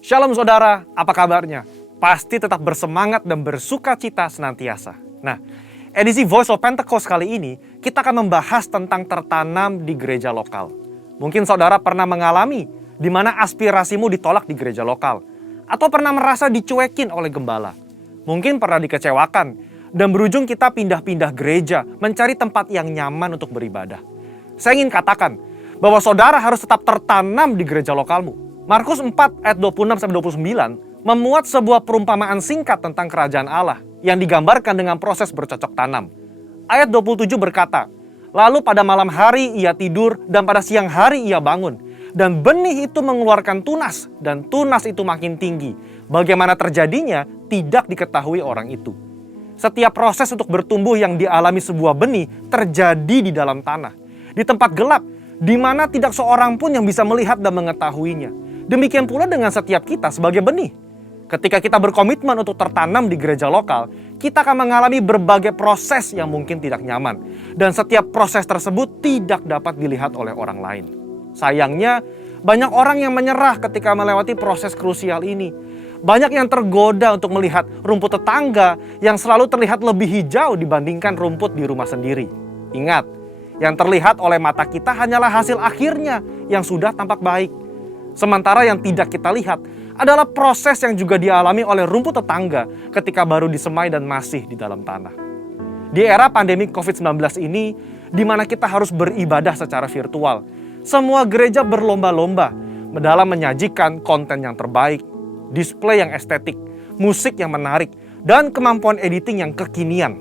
Shalom saudara, apa kabarnya? Pasti tetap bersemangat dan bersuka cita senantiasa. Nah, edisi Voice of Pentecost kali ini, kita akan membahas tentang tertanam di gereja lokal. Mungkin saudara pernah mengalami di mana aspirasimu ditolak di gereja lokal. Atau pernah merasa dicuekin oleh gembala. Mungkin pernah dikecewakan dan berujung kita pindah-pindah gereja mencari tempat yang nyaman untuk beribadah. Saya ingin katakan bahwa saudara harus tetap tertanam di gereja lokalmu. Markus 4 ayat 26-29 memuat sebuah perumpamaan singkat tentang kerajaan Allah yang digambarkan dengan proses bercocok tanam. Ayat 27 berkata, "Lalu pada malam hari ia tidur dan pada siang hari ia bangun. Dan benih itu mengeluarkan tunas dan tunas itu makin tinggi. Bagaimana terjadinya tidak diketahui orang itu." Setiap proses untuk bertumbuh yang dialami sebuah benih terjadi di dalam tanah. Di tempat gelap, di mana tidak seorang pun yang bisa melihat dan mengetahuinya. Demikian pula dengan setiap kita sebagai benih. Ketika kita berkomitmen untuk tertanam di gereja lokal, kita akan mengalami berbagai proses yang mungkin tidak nyaman. Dan setiap proses tersebut tidak dapat dilihat oleh orang lain. Sayangnya, banyak orang yang menyerah ketika melewati proses krusial ini. Banyak yang tergoda untuk melihat rumput tetangga yang selalu terlihat lebih hijau dibandingkan rumput di rumah sendiri. Ingat, yang terlihat oleh mata kita hanyalah hasil akhirnya yang sudah tampak baik. Sementara yang tidak kita lihat adalah proses yang juga dialami oleh rumput tetangga ketika baru disemai dan masih di dalam tanah. Di era pandemi COVID-19 ini, di mana kita harus beribadah secara virtual, semua gereja berlomba-lomba dalam menyajikan konten yang terbaik, display yang estetik, musik yang menarik, dan kemampuan editing yang kekinian.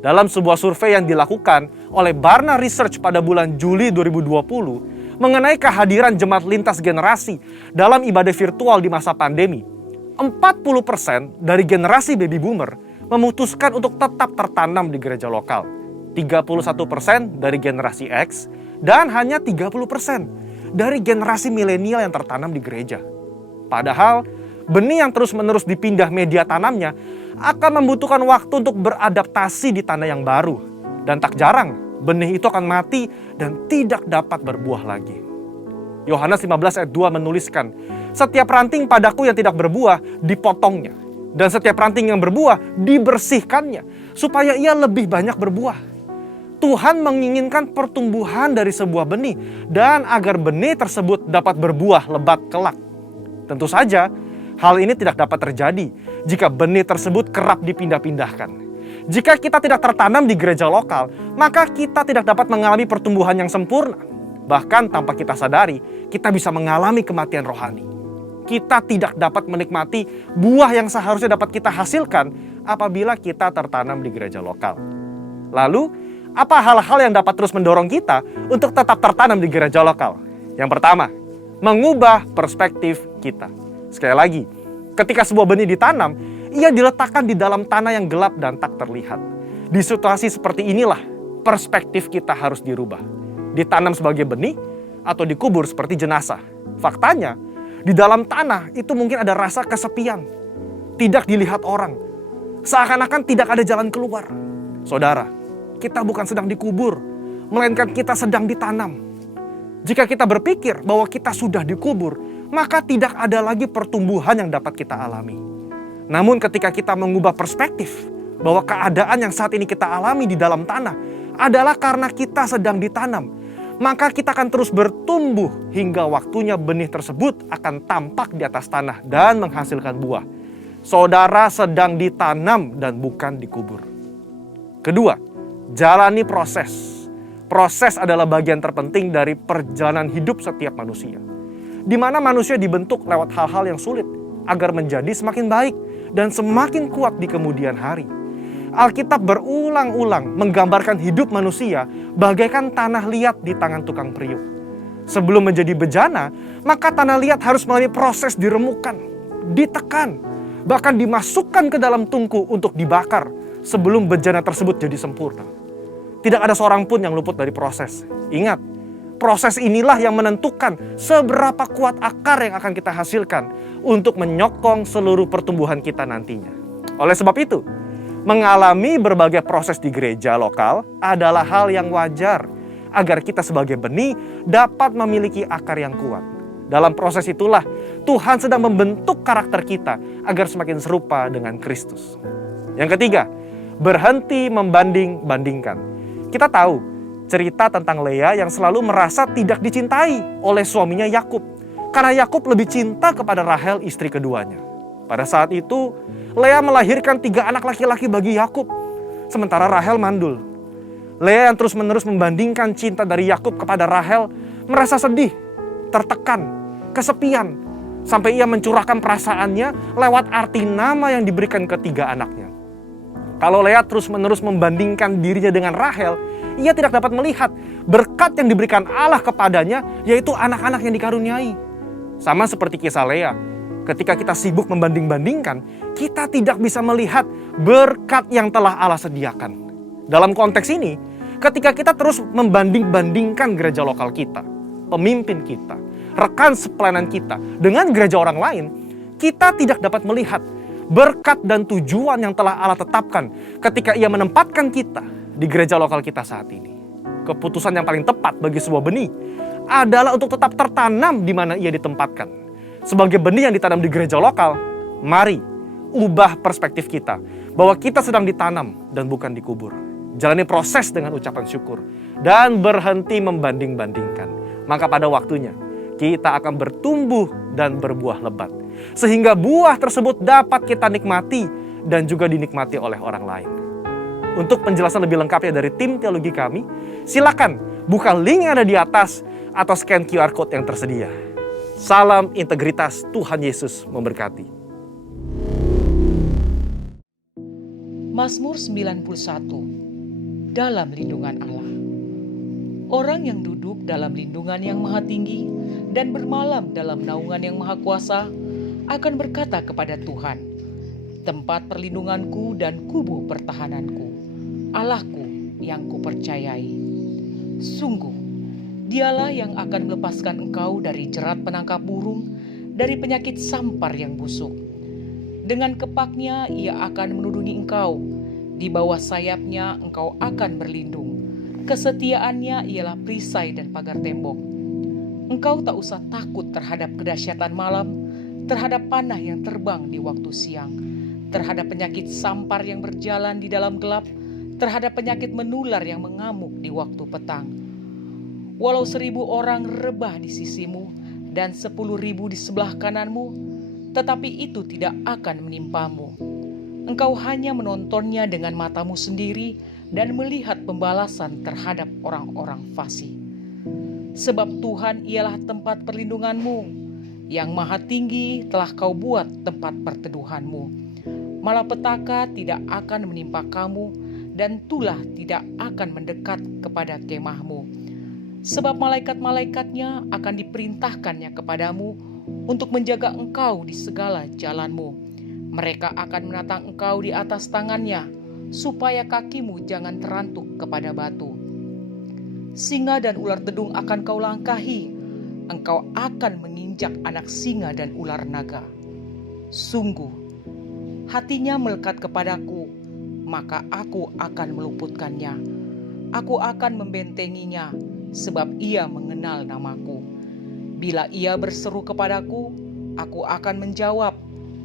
Dalam sebuah survei yang dilakukan oleh Barna Research pada bulan Juli 2020, mengenai kehadiran jemaat lintas generasi dalam ibadah virtual di masa pandemi, 40% dari generasi baby boomer memutuskan untuk tetap tertanam di gereja lokal, 31% dari generasi X, dan hanya 30% dari generasi milenial yang tertanam di gereja. Padahal, benih yang terus-menerus dipindah media tanamnya akan membutuhkan waktu untuk beradaptasi di tanah yang baru. Dan tak jarang, benih itu akan mati dan tidak dapat berbuah lagi. Yohanes 15 ayat 2 menuliskan, "Setiap ranting padaku yang tidak berbuah dipotongnya, dan setiap ranting yang berbuah dibersihkannya, supaya ia lebih banyak berbuah." Tuhan menginginkan pertumbuhan dari sebuah benih, dan agar benih tersebut dapat berbuah lebat kelak. Tentu saja, hal ini tidak dapat terjadi jika benih tersebut kerap dipindah-pindahkan. Jika kita tidak tertanam di gereja lokal, maka kita tidak dapat mengalami pertumbuhan yang sempurna. Bahkan tanpa kita sadari, kita bisa mengalami kematian rohani. Kita tidak dapat menikmati buah yang seharusnya dapat kita hasilkan apabila kita tertanam di gereja lokal. Lalu, apa hal-hal yang dapat terus mendorong kita untuk tetap tertanam di gereja lokal? Yang pertama, mengubah perspektif kita. Sekali lagi, ketika sebuah benih ditanam, ia diletakkan di dalam tanah yang gelap dan tak terlihat. Di situasi seperti inilah, perspektif kita harus dirubah. Ditanam sebagai benih atau dikubur seperti jenazah. Faktanya, di dalam tanah itu mungkin ada rasa kesepian. Tidak dilihat orang. Seakan-akan tidak ada jalan keluar. Saudara, kita bukan sedang dikubur, melainkan kita sedang ditanam. Jika kita berpikir bahwa kita sudah dikubur, maka tidak ada lagi pertumbuhan yang dapat kita alami. Namun ketika kita mengubah perspektif bahwa keadaan yang saat ini kita alami di dalam tanah adalah karena kita sedang ditanam, maka kita akan terus bertumbuh hingga waktunya benih tersebut akan tampak di atas tanah dan menghasilkan buah. Saudara sedang ditanam dan bukan dikubur. Kedua, jalani proses. Proses adalah bagian terpenting dari perjalanan hidup setiap manusia, di mana manusia dibentuk lewat hal-hal yang sulit agar menjadi semakin baik dan semakin kuat di kemudian hari. Alkitab berulang-ulang menggambarkan hidup manusia bagaikan tanah liat di tangan tukang periuk. Sebelum menjadi bejana, maka tanah liat harus melalui proses diremukkan, ditekan, bahkan dimasukkan ke dalam tungku untuk dibakar sebelum bejana tersebut jadi sempurna. Tidak ada seorang pun yang luput dari proses. Ingat, proses inilah yang menentukan seberapa kuat akar yang akan kita hasilkan untuk menyokong seluruh pertumbuhan kita nantinya. Oleh sebab itu, mengalami berbagai proses di gereja lokal adalah hal yang wajar agar kita sebagai benih dapat memiliki akar yang kuat. Dalam proses itulah Tuhan sedang membentuk karakter kita agar semakin serupa dengan Kristus. Yang ketiga, berhenti membanding-bandingkan. Kita tahu cerita tentang Lea yang selalu merasa tidak dicintai oleh suaminya Yakub. Karena Yakub lebih cinta kepada Rahel, istri keduanya. Pada saat itu, Lea melahirkan 3 anak laki-laki bagi Yakub, sementara Rahel mandul. Lea yang terus-menerus membandingkan cinta dari Yakub kepada Rahel merasa sedih, tertekan, kesepian, sampai ia mencurahkan perasaannya lewat arti nama yang diberikan ketiga anaknya. Kalau Lea terus-menerus membandingkan dirinya dengan Rahel, ia tidak dapat melihat berkat yang diberikan Allah kepadanya, yaitu anak-anak yang dikaruniai. Sama seperti kisah Lea, ketika kita sibuk membanding-bandingkan, kita tidak bisa melihat berkat yang telah Allah sediakan. Dalam konteks ini, ketika kita terus membanding-bandingkan gereja lokal kita, pemimpin kita, rekan sepelayanan kita dengan gereja orang lain, kita tidak dapat melihat berkat dan tujuan yang telah Allah tetapkan ketika ia menempatkan kita di gereja lokal kita saat ini. Keputusan yang paling tepat bagi sebuah benih adalah untuk tetap tertanam di mana ia ditempatkan. Sebagai benih yang ditanam di gereja lokal, mari ubah perspektif kita bahwa kita sedang ditanam dan bukan dikubur. Jalani proses dengan ucapan syukur dan berhenti membanding-bandingkan. Maka pada waktunya kita akan bertumbuh dan berbuah lebat, sehingga buah tersebut dapat kita nikmati dan juga dinikmati oleh orang lain. Untuk penjelasan lebih lengkapnya dari tim teologi kami, silakan buka link yang ada di atas atau scan QR Code yang tersedia. Salam integritas, Tuhan Yesus memberkati. Mazmur 91. Dalam lindungan Allah. Orang yang duduk dalam lindungan yang maha tinggi dan bermalam dalam naungan yang maha kuasa akan berkata kepada Tuhan, tempat perlindunganku dan kubu pertahananku, Allahku yang kupercayai. Sungguh, Dialah yang akan melepaskan engkau dari jerat penangkap burung, dari penyakit sampar yang busuk. Dengan kepaknya ia akan menudungi engkau, di bawah sayapnya engkau akan berlindung. Kesetiaannya ialah perisai dan pagar tembok. Engkau tak usah takut terhadap kedahsyatan malam, terhadap panah yang terbang di waktu siang, terhadap penyakit sampar yang berjalan di dalam gelap, terhadap penyakit menular yang mengamuk di waktu petang. Walau 1.000 orang rebah di sisimu dan 10.000 di sebelah kananmu, tetapi itu tidak akan menimpamu. Engkau hanya menontonnya dengan matamu sendiri dan melihat pembalasan terhadap orang-orang fasik. Sebab Tuhan ialah tempat perlindunganmu, yang maha tinggi telah kau buat tempat perteduhanmu. Malapetaka tidak akan menimpa kamu, dan tulah tidak akan mendekat kepada kemahmu. Sebab malaikat-malaikatnya akan diperintahkannya kepadamu untuk menjaga engkau di segala jalanmu. Mereka akan menatang engkau di atas tangannya, supaya kakimu jangan terantuk kepada batu. Singa dan ular dedung akan kau langkahi, engkau akan menginjak anak singa dan ular naga. Sungguh, hatinya melekat kepadaku, maka aku akan meluputkannya. Aku akan membentenginya, sebab ia mengenal namaku. Bila ia berseru kepadaku, aku akan menjawab.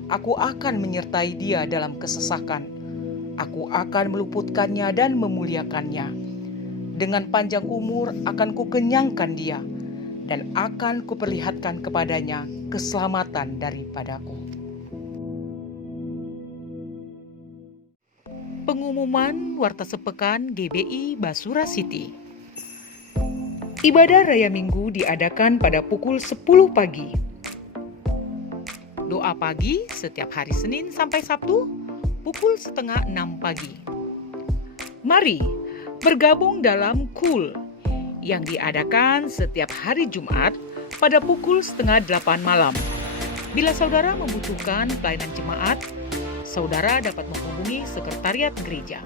Aku akan menyertai dia dalam kesesakan. Aku akan meluputkannya dan memuliakannya. Dengan panjang umur akan kukenyangkan dia, dan akan kuperlihatkan kepadanya keselamatan daripadaku. Pengumuman Warta Sepekan GBI Basura City. Ibadah Raya Minggu diadakan pada pukul 10 pagi. Doa pagi setiap hari Senin sampai Sabtu pukul 5:30 pagi. Mari bergabung dalam KUL yang diadakan setiap hari Jumat pada pukul 7:30 malam. Bila saudara membutuhkan pelayanan jemaat, saudara dapat menghubungi sekretariat gereja.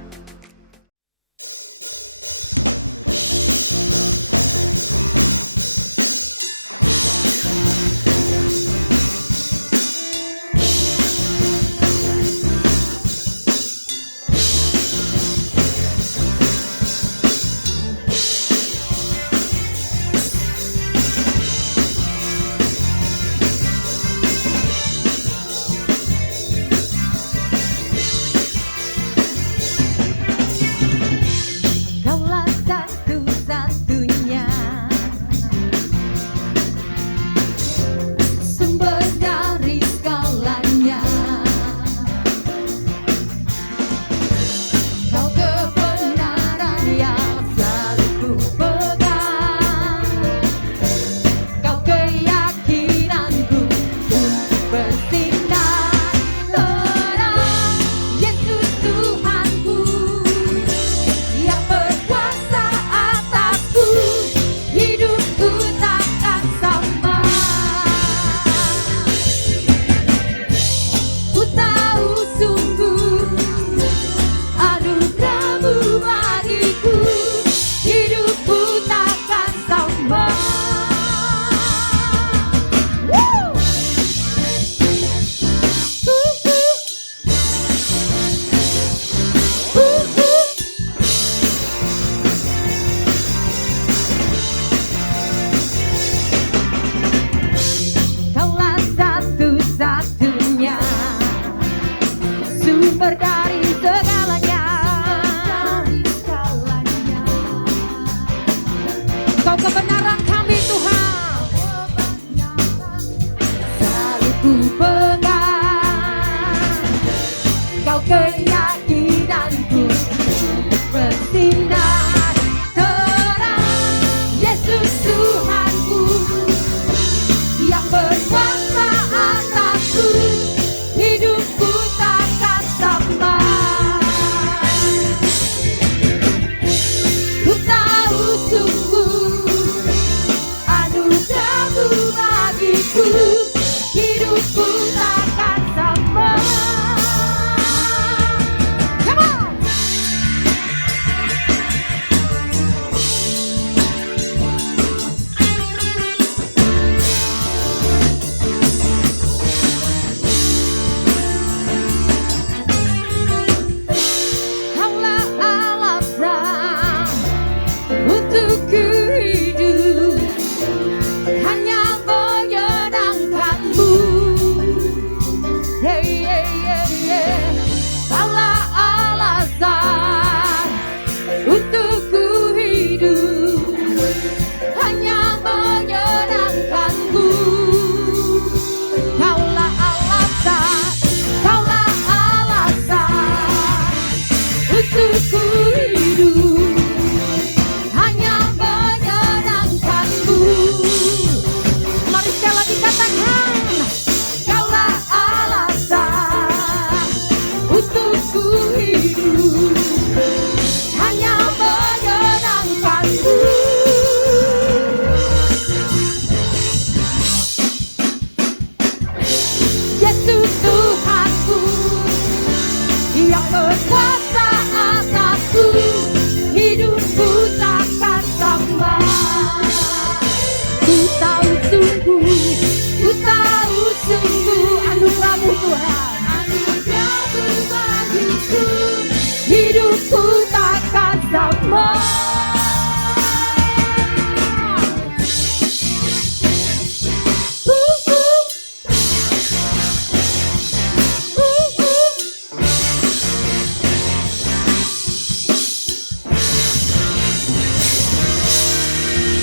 ku pegang. Kau keyakinanku bersinar terang. Yesus Tuhanku yang berkuasa atasku, hidupku takkan sama. Ku tahu sungguh anugerah-Mu bagiku, hidupku takkan sama. Come on! Kaulah alasan untuk ku hidup, hanya menyenangkan-Mu. Hey, hey, hey, hey. Kaulah alasan untuk ku hidup, hanya menyenangkan-Mu. Kaulah alasan untuk ku hidup, hanya menyenangkan-Mu. Mari sekali lagi katakan, Kaulah alasan untuk ku hidup, hanya menyenangkan-Mu. Yesus Tuhanku yang berkuasa atasku, hidupku takkan sama. Ku tahu sungguh anugerah-Mu Tuhan, anugerah-Mu bagiku, hidupku takkan sama.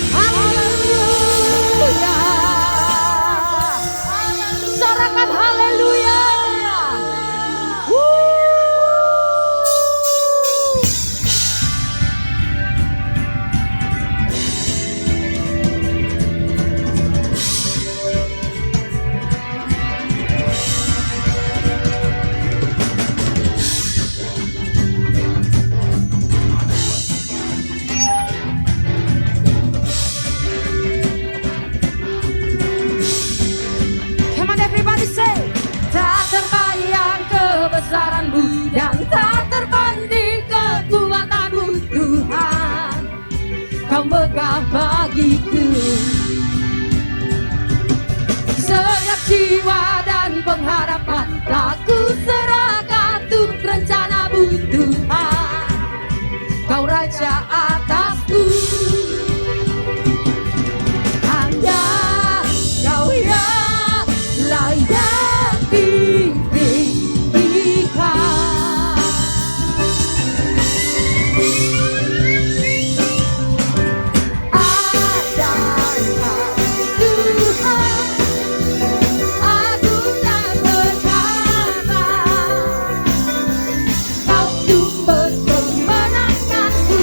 Haleluya. Sorakan haleluya. Come on everybody say, tak terbayang kebesaran-Mu dan tak terbanding kekuatan-Mu Tuhan. Kau megah bagiku setiap jiwa dan pengharapan, tak ku serahkan untuk rencana-Mu Tuhan. Kau Raja atasku, hanya Kau yang layak ditinggikan. Adalah Tuhan agung dan perkasa, Kau sumber kemenanganku,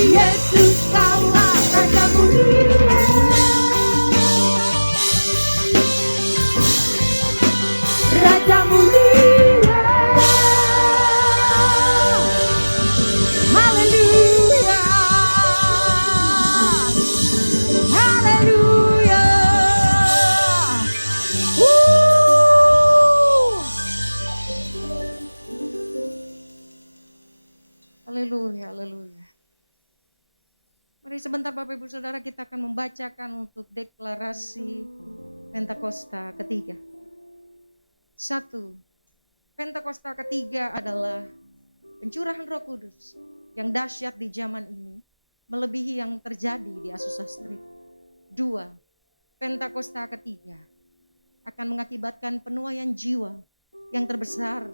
Yesus kaulah Raja mulia. Raja mulia. Haleluya. Haleluya. Haleluya, haleluya. Mari sebentar Bapak Ibu Saudara kita akan membacakan untuk deklarasi Pentakosta ketiga. 1. Pentakosta ketiga adalah pencurahan Roh Kudus yang dahsyat di zaman ini, melebihi yang terjadi di Azusa Street. 2. Pentakosta ketiga akan mengakibatkan penuaian jiwa yang terbesar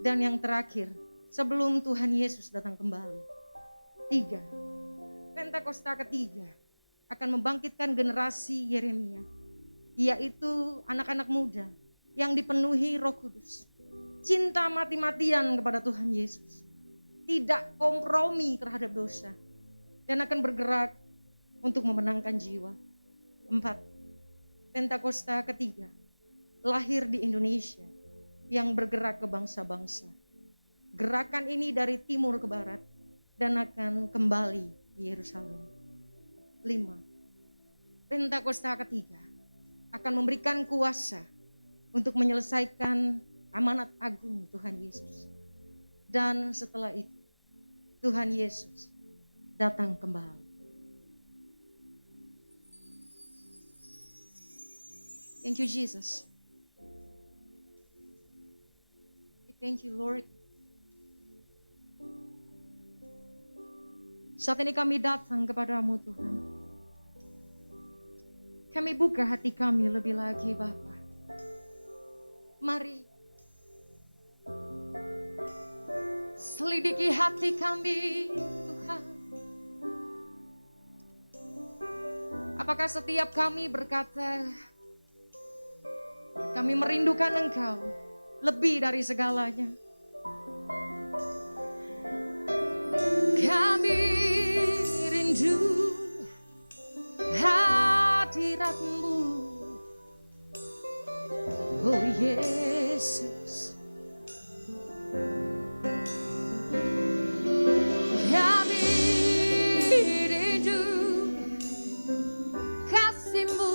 dan yang terakhir sebelum Tuhan Yesus datang kembali. 3. Pentakosta ketiga akan membangkitkan generasi Yeremia, yaitu anak-anak muda yang dipenuhi Roh Kudus, cinta mati-matian kepada Tuhan Yesus, tidak kompromi terhadap dosa, dan akan bergerak untuk memenangkan jiwa. 4. Pentakosta ketiga lahir di Indonesia yang bergerak ke bangsa-bangsa. Gerakan ini dari timur ke barat dan akan kembali di Yerusalem. 5. Pentakosta ketiga akan memberikan kuasa untuk menyelesaikan amanat agung Tuhan Yesus. Dan setelah itu Tuhan Yesus datang kembali. Thank you Jesus. Thank you Lord. Saat ini kami datang kepadamu Tuhan. Kami buka hati kami lebih lagi Bapa. Mari selidiki hati kami Tuhan. Apakah setiap kami berkata kami merindukan Engkau lebih dari segalanya? Kami rindu hadirat-Mu, oh Yesus. Kami rindu kasih-Mu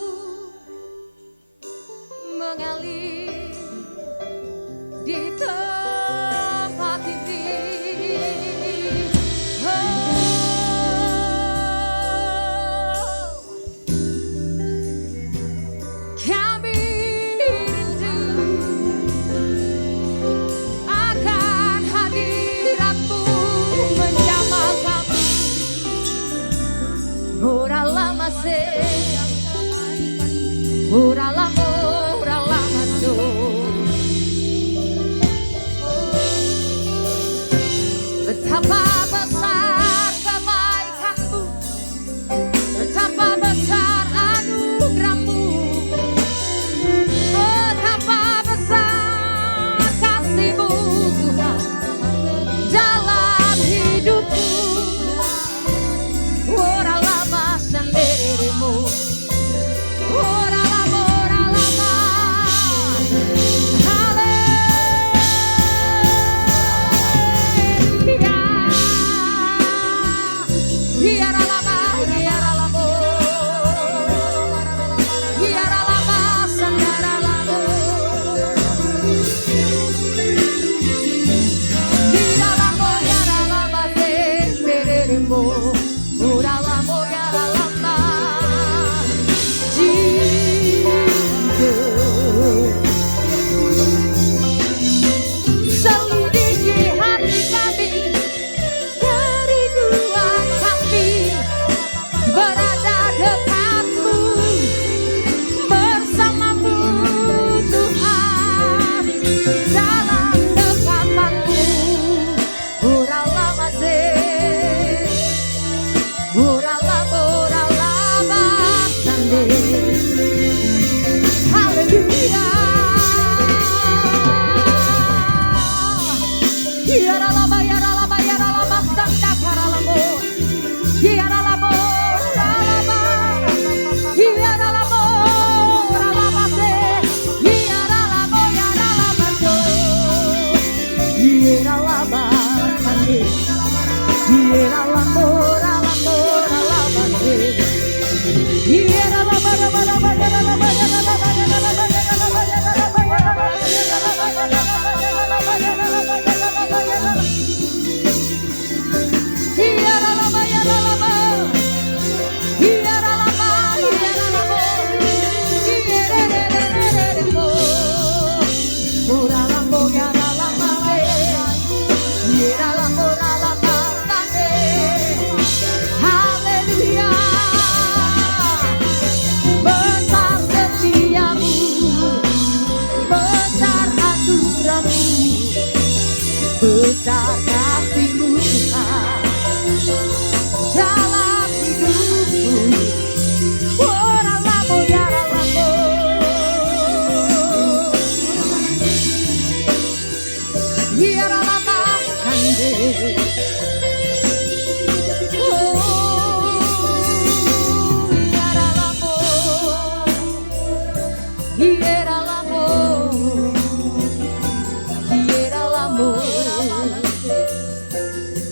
mengalir di tempat ini. Betapa besar kebaikan-Mu, betapa besar anugerah-Mu, betapa besar kasih-Mu Tuhan dalam hidupku. Ora lama sendirimu, ora lama, selidiki hati kami, kerinduan kami Besar kasih-Mu Tuhan dalam hidupku. Ora lamo ya lamo, ya lama kande.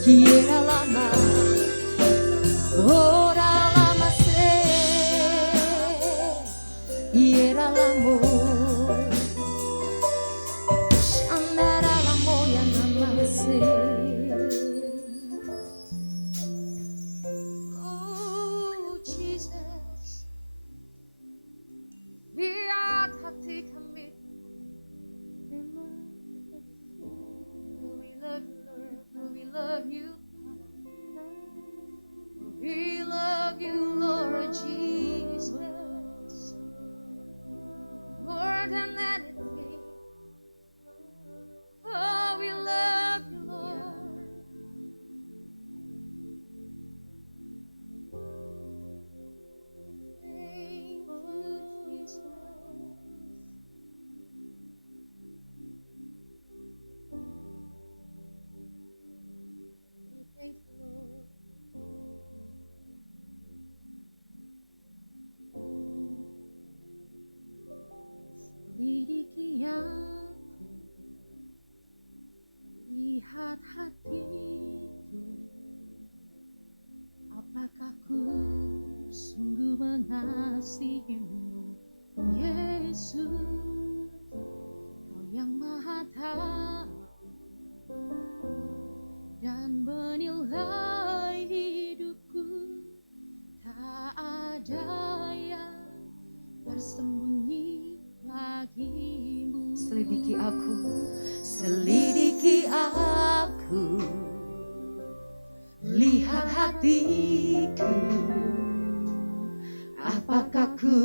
Quiera la más, ora la más, quiera el amor, shandara la moya namase. Oh Jesus, lihat hati kami. We love you, we love you, Lord Jesus, more than anything. Oh, we love you, Lord. Thank you, Jesus. Thank you, Lord. Selidiki aku, lihat hatiku, apakah ku sungguh mengasihimu, Yesus, Kau yang Maha Tahu dan menilai hidupku, tak ada yang tersembunyi bagimu. Selidiki aku, lihat hatiku, apakah ku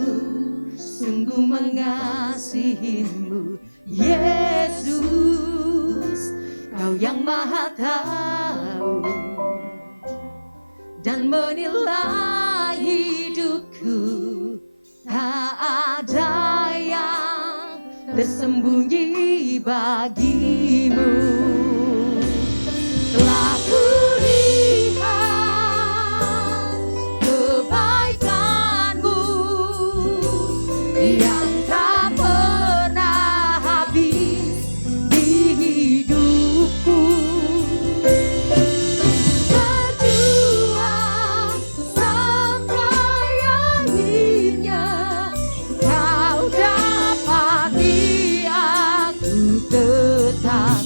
sungguh mengasihimu, Yesus, Kau yang Maha Tahu dan menilai hidupku, tak ada yang tersembunyi bagimu. Telah kulihat kebaikan-Mu yang tak pernah habis di hidupku. Berjuang sampai akhirnya Kau dapati aku tetap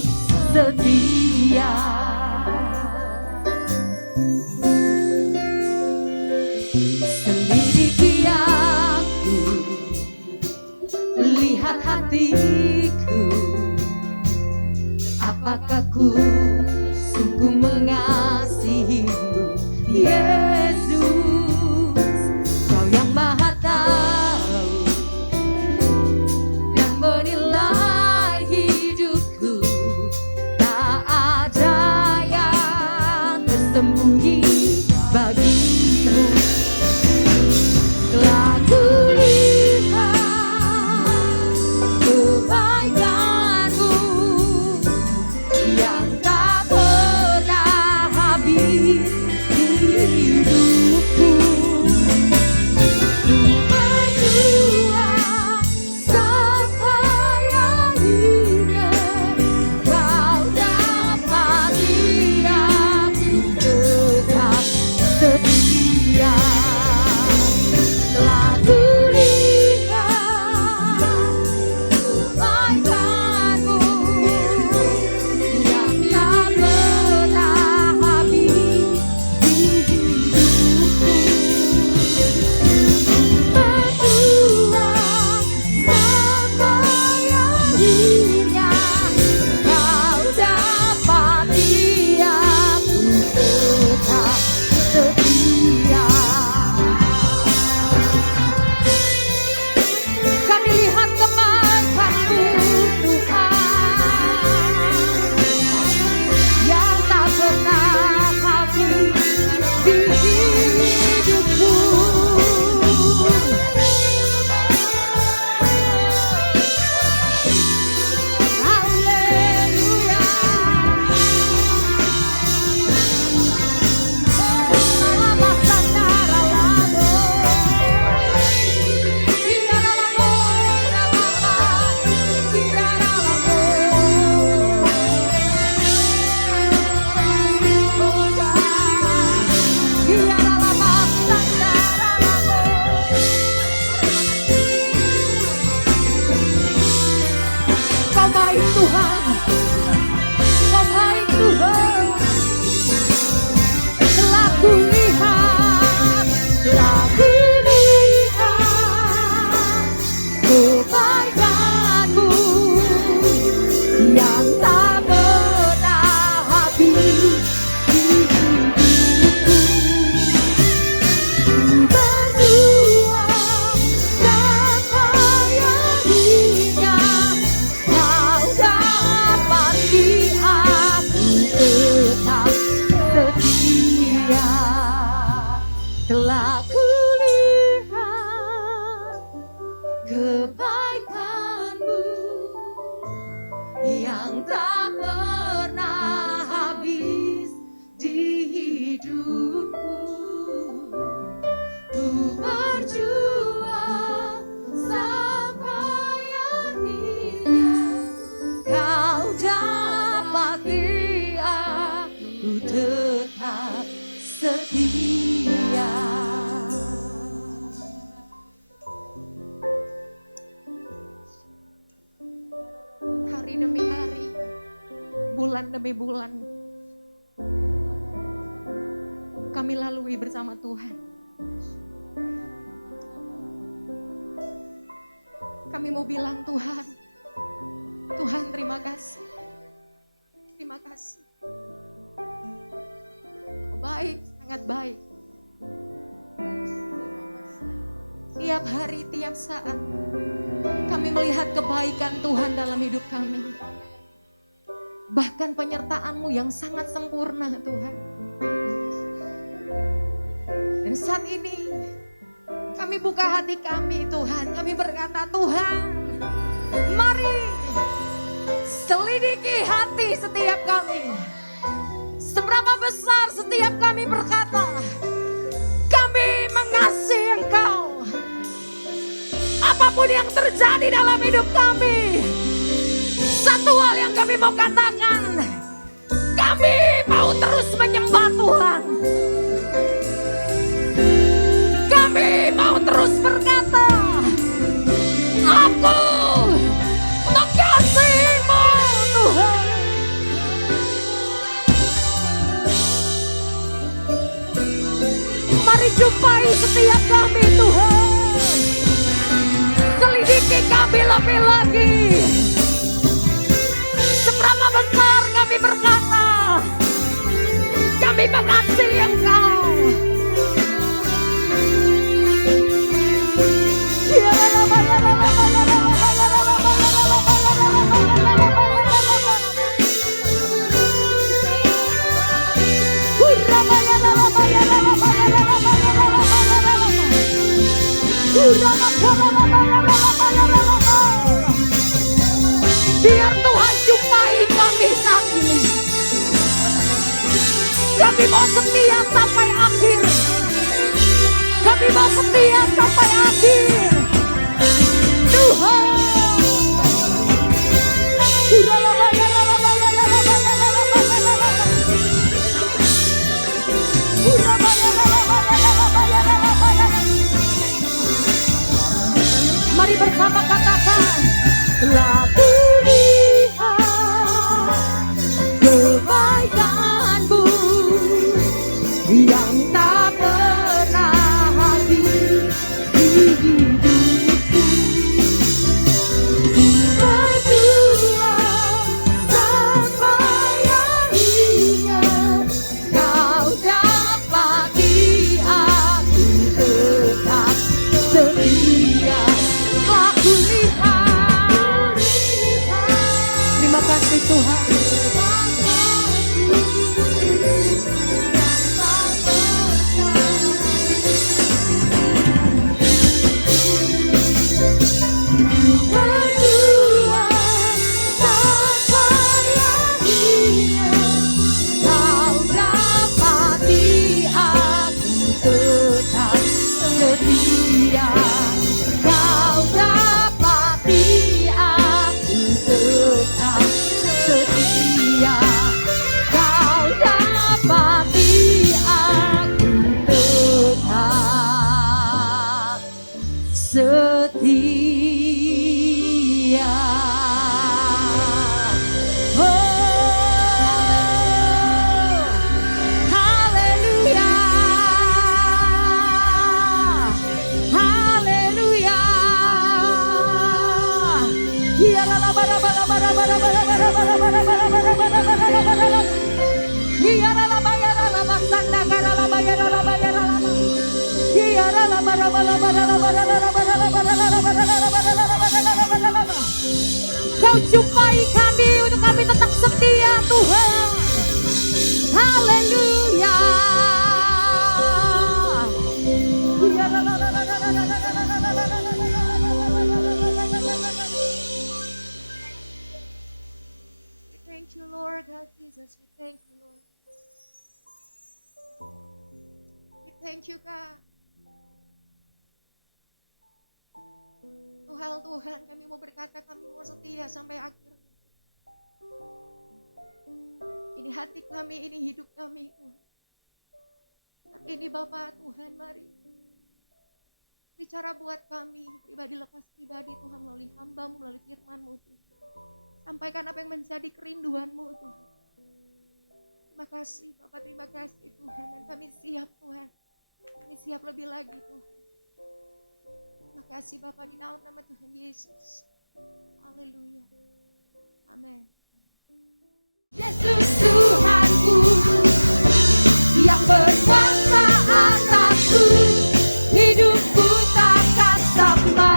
telah kulihat kebaikan-Mu yang tak pernah habis di hidupku. Ku berjuang sampai akhirnya Kau dapati aku tetap setia. Hari demi hari, bulan demi bulan, kami lalui bersama Tuhan. Kami mau bilang Tuhan, Tuhan terima kasih. Terima kasih. Kau baik, sangat baik. Tiap hari, tiap saat, kami melihat kebaikan Tuhan dalam hidup kami. Bahkan penyertaan-Mu yang sangat sempurna Tuhan. Dan saat ini kami buka hati kami Tuhan. Kami berkata Tuhan, mari selidiki hati setiap kami. Seberapa besar setiap kami berkata, kami mengasihi Engkau. Apapun yang terjadi dalam hidup kami, satu hal yang kami mau katakan, kami mau terus menyembah Tuhan. Kami mau terus berkata, aku mengasihi-Mu Tuhan. Mari jumpai setiap kami Tuhan. Selidiki kami lebih lagi. Seberapa besar kami berkata, kami mengasihi Engkau. Biar Tuhan jumpai kami saat ini. Kami mau setia sampai akhir. Kami mau setia sampai akhir. Tuhan. Mari bersama katakan, telah kulihat kebaikan-Mu yang tak pernah habis di hidupku. Ku berjuang sampai akhirnya Kau dapati aku tetap setia. Aku lihat. Terima kasih Tuhan. Berjuang sampai akhirnya Kau dapati aku tetap setia. Kau dapati aku tetap setia. Kau dapati aku tetap setia. Oh, haleluya. Haleluya. Ya la la bara bara bara bara bara bara bara bara bara bara bara bara. Ya la la bara la basanda gara la bara la bara la. Ya la la bara bara bara bara bara bara bara bara. Kau jumpai kami untuk kami tetap setia Tuhan. Haleluya. Thank you, Kak. Tuhan, kami mau berkata, kami mau setia sampai akhir. Ini hati kami, ini hidup kami, Tuhan. Tapi ini Bapak Tuhan, mari bicara buat kami, pribadi lepas pribadi Tuhan, melalui hamba-Mu, melalui firman-Mu Tuhan. Sampaikan apa yang menjadi kerinduan-Mu Tuhan. Terima kasih Bapak, terima kasih Tuhan. Dan kami siap Tuhan, kami siap lebih lagi Tuhan. Terima kasih Bapak, di dalam nama Tuhan Yesus. Haleluya. Amin. Yesus Tuhanku yang berkuasa atasku, hidupku takkan sama.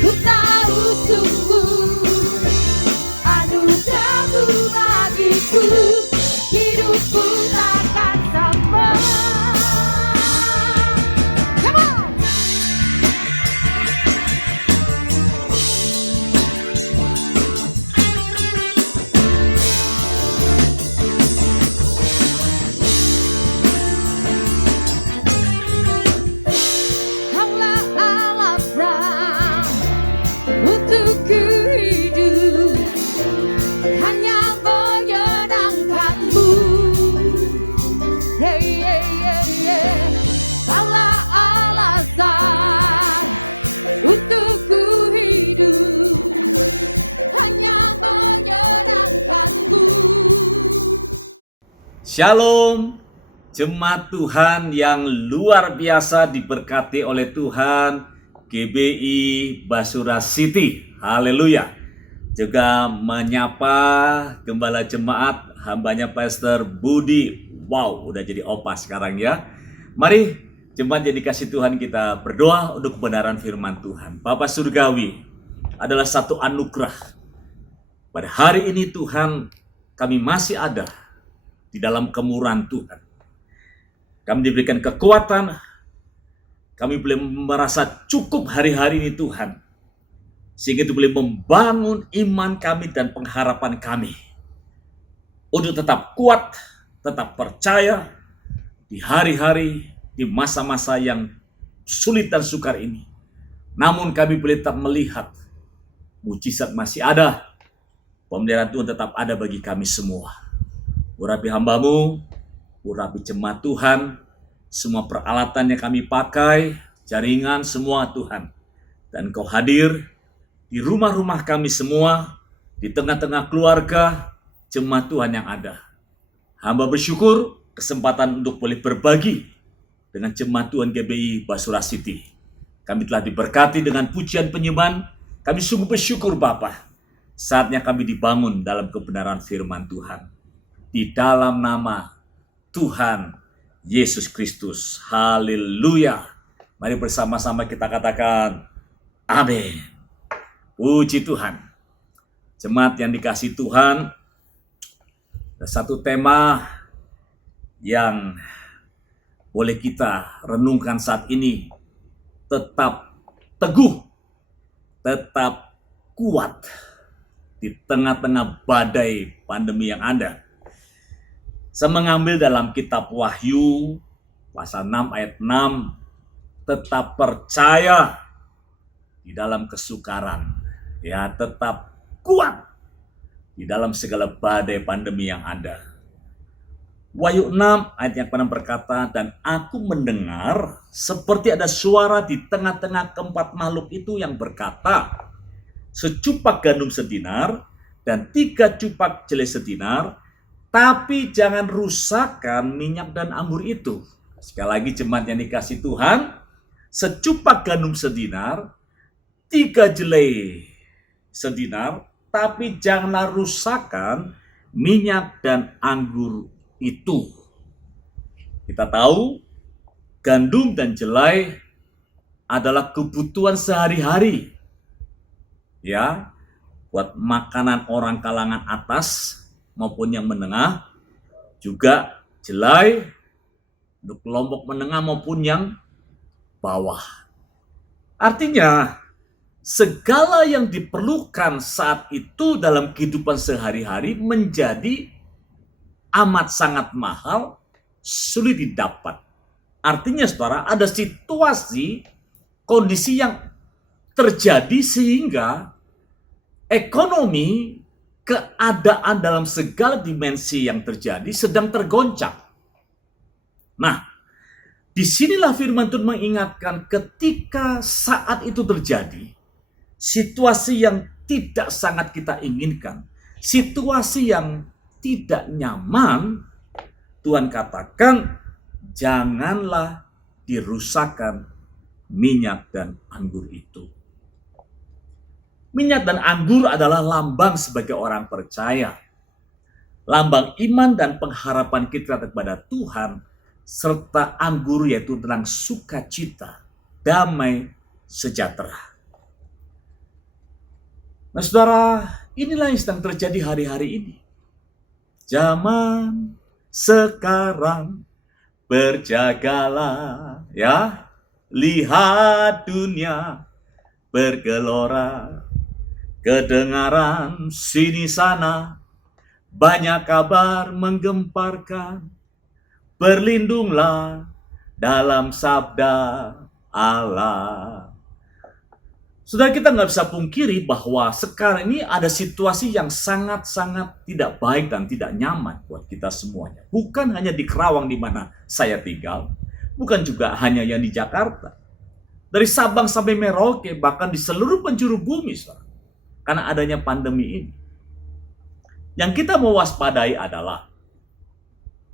Ku tahu sungguh anugerah-Mu bagiku, hidupku takkan sama. Come on! Kaulah alasan untuk ku hidup, hanya menyenangkan-Mu. Hey, hey, hey, hey. Kaulah alasan untuk ku hidup, hanya menyenangkan-Mu. Shalom, jemaat Tuhan yang luar biasa diberkati oleh Tuhan, GBI Basura City. Haleluya. Juga menyapa gembala jemaat, hambanya Pastor Budi. Wow, udah jadi opa sekarang ya. Mari jemaat yang dikasih Tuhan, kita berdoa untuk kebenaran firman Tuhan. Bapa Surgawi adalah satu anugerah. Pada hari ini Tuhan, kami masih ada di dalam kemurahan Tuhan. Kami diberikan kekuatan, kami boleh merasa cukup hari-hari ini Tuhan, sehingga itu boleh membangun iman kami dan pengharapan kami untuk tetap kuat, tetap percaya di hari-hari, di masa-masa yang sulit dan sukar ini. Namun kami boleh tetap melihat mujizat masih ada, pemeliharaan Tuhan tetap ada bagi kami semua. Urapi hamba-Mu, urapi jemaat Tuhan, semua peralatan yang kami pakai, jaringan semua Tuhan. Dan Kau hadir di rumah-rumah kami semua, di tengah-tengah keluarga, jemaat Tuhan yang ada. Hamba bersyukur kesempatan untuk boleh berbagi dengan jemaat Tuhan GBI Basura City. Kami telah diberkati dengan pujian penyembahan, kami sungguh bersyukur Bapa. Saatnya kami dibangun dalam kebenaran firman Tuhan. Di dalam nama Tuhan Yesus Kristus. Haleluya. Mari bersama-sama kita katakan amin. Puji Tuhan. Jemaat yang dikasihi Tuhan, ada satu tema yang boleh kita renungkan saat ini. Tetap teguh, tetap kuat di tengah-tengah badai pandemi yang ada. Saya mengambil dalam kitab Wahyu pasal 6 ayat 6, tetap percaya di dalam kesukaran, ya tetap kuat di dalam segala badai pandemi yang ada. Wahyu 6 ayat yang ke-6 berkata, dan aku mendengar seperti ada suara di tengah-tengah keempat makhluk itu yang berkata, secupak gandum sedinar dan 3 cupak jelai sedinar, tapi jangan rusakkan minyak dan anggur itu. Sekali lagi jemaat yang dikasih Tuhan, secupak gandum sedinar, 3 jelai sedinar, tapi janganlah rusakkan minyak dan anggur itu. Kita tahu gandum dan jelai adalah kebutuhan sehari-hari. Ya, buat makanan orang kalangan atas maupun yang menengah, juga jelai untuk kelompok menengah maupun yang bawah. Artinya, segala yang diperlukan saat itu dalam kehidupan sehari-hari menjadi amat sangat mahal, sulit didapat. Artinya saudara, ada situasi, kondisi yang terjadi sehingga ekonomi, keadaan dalam segala dimensi yang terjadi sedang tergoncang. Nah, disinilah firman Tuhan mengingatkan ketika saat itu terjadi, situasi yang tidak sangat kita inginkan, situasi yang tidak nyaman, Tuhan katakan, janganlah dirusakkan minyak dan anggur itu. Minyak dan anggur adalah lambang sebagai orang percaya. Lambang iman dan pengharapan kita kepada Tuhan, serta anggur yaitu tentang sukacita, damai, sejahtera. Nah saudara, inilah yang sedang terjadi hari-hari ini. Zaman sekarang berjagalah, ya. Lihat dunia bergelora, kedengaran sini sana, banyak kabar menggemparkan. Berlindunglah dalam sabda Allah. Saudara, kita nggak bisa pungkiri bahwa sekarang ini ada situasi yang sangat-sangat tidak baik dan tidak nyaman buat kita semuanya. Bukan hanya di Kerawang di mana saya tinggal, bukan juga hanya yang di Jakarta. Dari Sabang sampai Merauke, bahkan di seluruh penjuru bumi, saudara, karena adanya pandemi ini. Yang kita mau waspadai adalah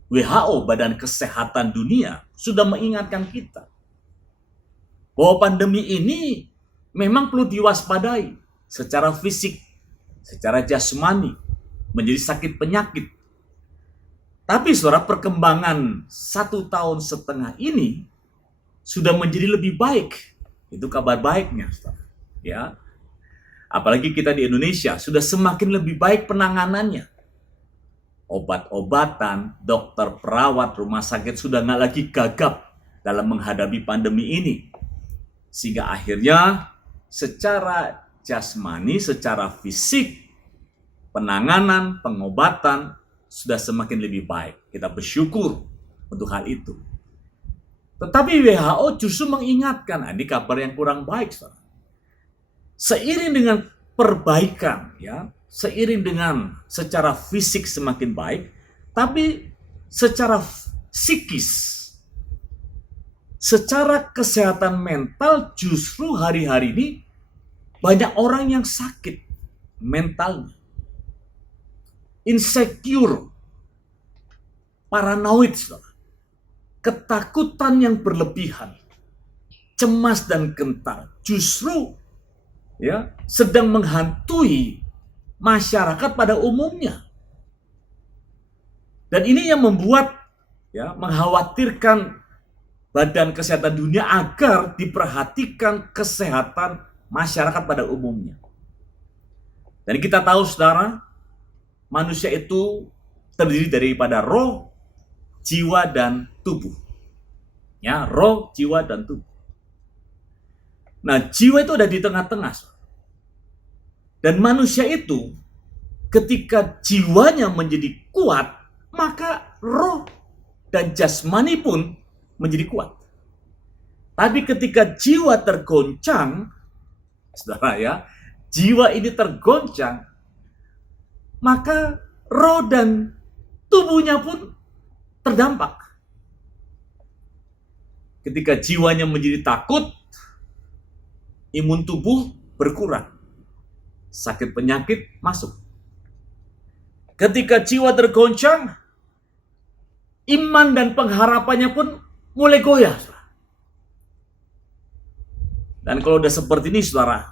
WHO, Badan Kesehatan Dunia, sudah mengingatkan kita bahwa pandemi ini memang perlu diwaspadai secara fisik, secara jasmani, menjadi sakit penyakit. Tapi saudara, perkembangan 1,5 tahun ini sudah menjadi lebih baik. Itu kabar baiknya, saudara. Ya. Apalagi kita di Indonesia sudah semakin lebih baik penanganannya. Obat-obatan, dokter, perawat, rumah sakit sudah nggak lagi gagap dalam menghadapi pandemi ini. Sehingga akhirnya secara jasmani, secara fisik, penanganan, pengobatan sudah semakin lebih baik. Kita bersyukur untuk hal itu. Tetapi WHO justru mengingatkan, ini kabar yang kurang baik, saudara. Seiring dengan perbaikan, ya, seiring dengan secara fisik semakin baik, tapi secara psikis, secara kesehatan mental justru hari-hari ini banyak orang yang sakit mentalnya. Insecure, paranoid, ketakutan yang berlebihan, cemas dan gentar justru ya sedang menghantui masyarakat pada umumnya. Dan ini yang membuat ya mengkhawatirkan Badan Kesehatan Dunia agar diperhatikan kesehatan masyarakat pada umumnya. Dan kita tahu saudara, manusia itu terdiri daripada roh, jiwa dan tubuh. Ya, roh, jiwa dan tubuh. Nah, jiwa itu ada di tengah-tengah. Dan manusia itu ketika jiwanya menjadi kuat, maka roh dan jasmani pun menjadi kuat. Tapi ketika jiwa tergoncang, saudara ya, jiwa ini tergoncang, maka roh dan tubuhnya pun terdampak. Ketika jiwanya menjadi takut, imun tubuh berkurang. Sakit penyakit masuk. Ketika jiwa tergoncang, iman dan pengharapannya pun mulai goyah. Dan kalau udah seperti ini, saudara,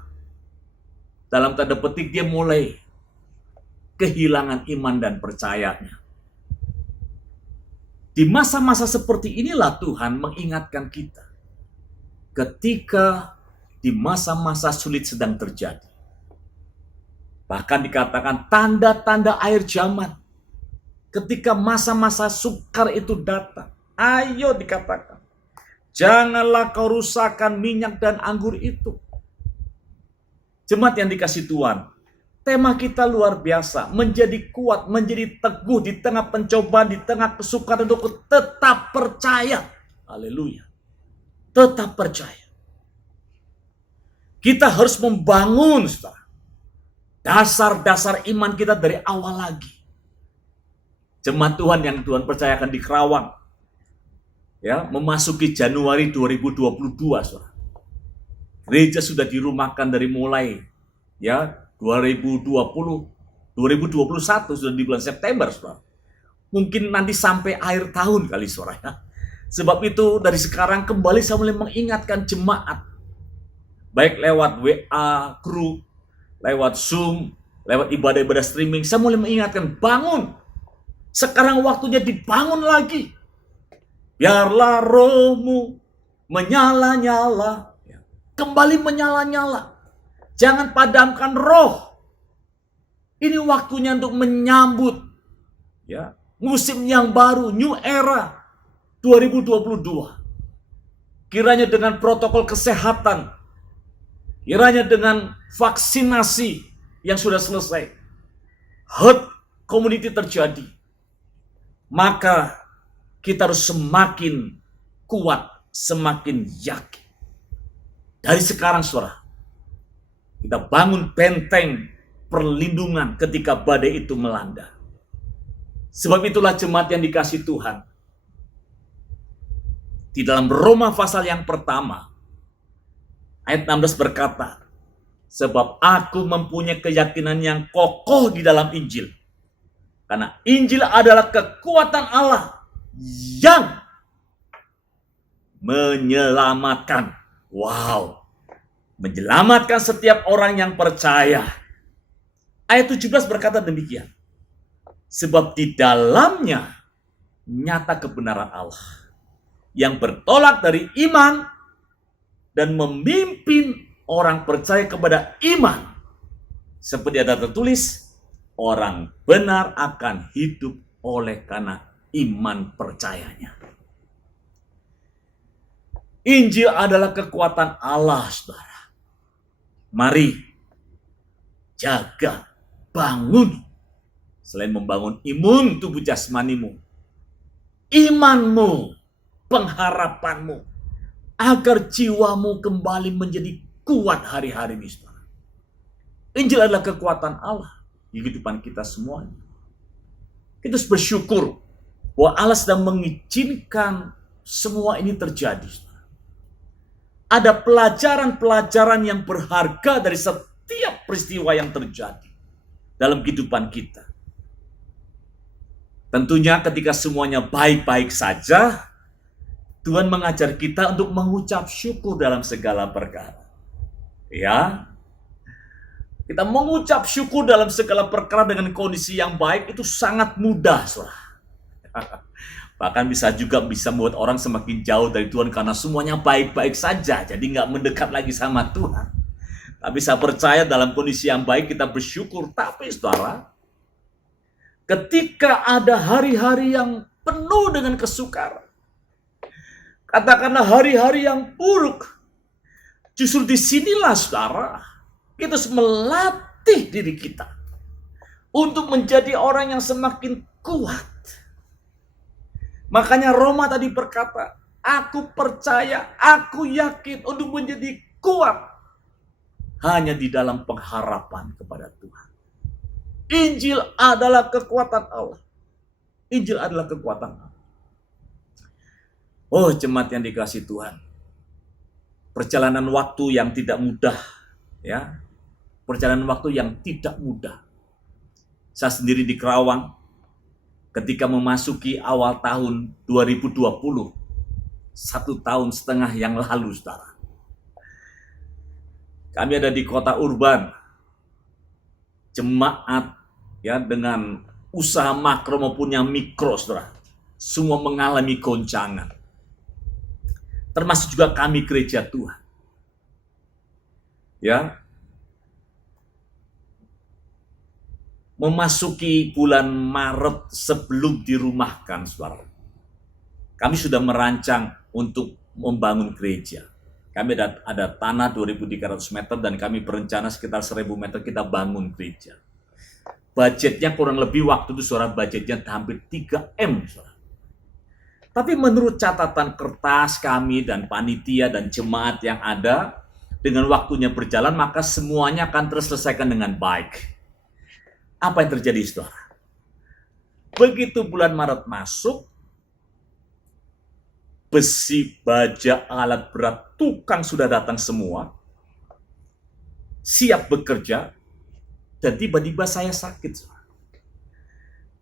dalam tanda petik dia mulai kehilangan iman dan percayanya. Di masa-masa seperti inilah Tuhan mengingatkan kita. Ketika di masa-masa sulit sedang terjadi. Bahkan dikatakan tanda-tanda akhir zaman. Ketika masa-masa sukar itu datang. Ayo dikatakan. Janganlah kau rusakkan minyak dan anggur itu. Jemaat yang dikasih Tuhan. tema kita luar biasa, menjadi kuat, menjadi teguh di tengah pencobaan, di tengah kesukaran, untuk tetap percaya. Haleluya. Tetap percaya. Kita harus membangun, saudara, dasar-dasar iman kita dari awal lagi. Jemaat Tuhan yang Tuhan percayakan di Kerawang, ya, memasuki Januari 2022, saudara. Gereja sudah dirumahkan dari mulai, ya, 2020, 2021 sudah di bulan September, saudara. Mungkin nanti sampai akhir tahun kali, saudara. Ya. Sebab itu dari sekarang kembali saya mulai mengingatkan jemaat, baik lewat WA, grup, lewat Zoom, lewat ibadah-ibadah streaming, saya mulai mengingatkan, bangun. Sekarang waktunya dibangun lagi. Biarlah rohmu menyala-nyala. Kembali menyala-nyala. Jangan padamkan roh. Ini waktunya untuk menyambut, ya, musim yang baru, new era 2022. Kiranya dengan protokol kesehatan, kiranya dengan vaksinasi yang sudah selesai, herd community terjadi, maka kita harus semakin kuat, semakin yakin. Dari sekarang, saudara, kita bangun benteng perlindungan ketika badai itu melanda. Sebab itulah jemaat yang dikasihi Tuhan, di dalam Roma pasal yang pertama, ayat 16 berkata, sebab aku mempunyai keyakinan yang kokoh di dalam Injil. Karena Injil adalah kekuatan Allah yang menyelamatkan. Wow. Menyelamatkan setiap orang yang percaya. Ayat 17 berkata demikian. Sebab di dalamnya nyata kebenaran Allah yang bertolak dari iman dan memimpin orang percaya kepada iman. Seperti ada tertulis, orang benar akan hidup oleh karena iman percayanya. Injil adalah kekuatan Allah, saudara. Mari jaga, bangun. Selain membangun imun tubuh jasmanimu, imanmu, pengharapanmu, agar jiwamu kembali menjadi kuat hari-hari ini, saudara. Injil adalah kekuatan Allah di kehidupan kita semuanya. Kita harus bersyukur bahwa Allah sedang mengizinkan semua ini terjadi. Ada pelajaran-pelajaran yang berharga dari setiap peristiwa yang terjadi dalam kehidupan kita. Tentunya ketika semuanya baik-baik saja, Tuhan mengajar kita untuk mengucap syukur dalam segala perkara. Ya, kita mengucap syukur dalam segala perkara dengan kondisi yang baik itu sangat mudah, saudara. Bahkan bisa membuat orang semakin jauh dari Tuhan karena semuanya baik-baik saja, jadi nggak mendekat lagi sama Tuhan. Tapi saya percaya dalam kondisi yang baik kita bersyukur. Tapi saudara, ketika ada hari-hari yang penuh dengan kesukaran, katakanlah hari-hari yang buruk, justru disinilah saudara, kita harus melatih diri kita untuk menjadi orang yang semakin kuat. Makanya Roma tadi berkata, aku percaya, aku yakin untuk menjadi kuat hanya di dalam pengharapan kepada Tuhan. Injil adalah kekuatan Allah. Injil adalah kekuatan Allah. Oh, jemaat yang dikasihi Tuhan. Perjalanan waktu yang tidak mudah, ya. Perjalanan waktu yang tidak mudah. Saya sendiri di Kerawang, ketika memasuki awal tahun 2020, 1,5 tahun yang lalu, saudara. Kami ada di kota urban, jemaat, ya, dengan usaha makro maupun yang mikro, saudara, semua mengalami goncangan. Termasuk juga kami gereja Tuhan. Ya, memasuki bulan Maret sebelum dirumahkan, saudara, kami sudah merancang untuk membangun gereja. Kami ada tanah 2.300 meter dan kami berencana sekitar 1.000 meter kita bangun gereja. Budgetnya kurang lebih waktu itu saudara, budgetnya hampir 3M saudara. Tapi menurut catatan kertas kami dan panitia dan jemaat yang ada, dengan waktunya berjalan maka semuanya akan terselesaikan dengan baik. Apa yang terjadi saudara? Begitu bulan Maret masuk, besi, baja, alat berat, tukang sudah datang semua, siap bekerja, dan tiba-tiba saya sakit saudara.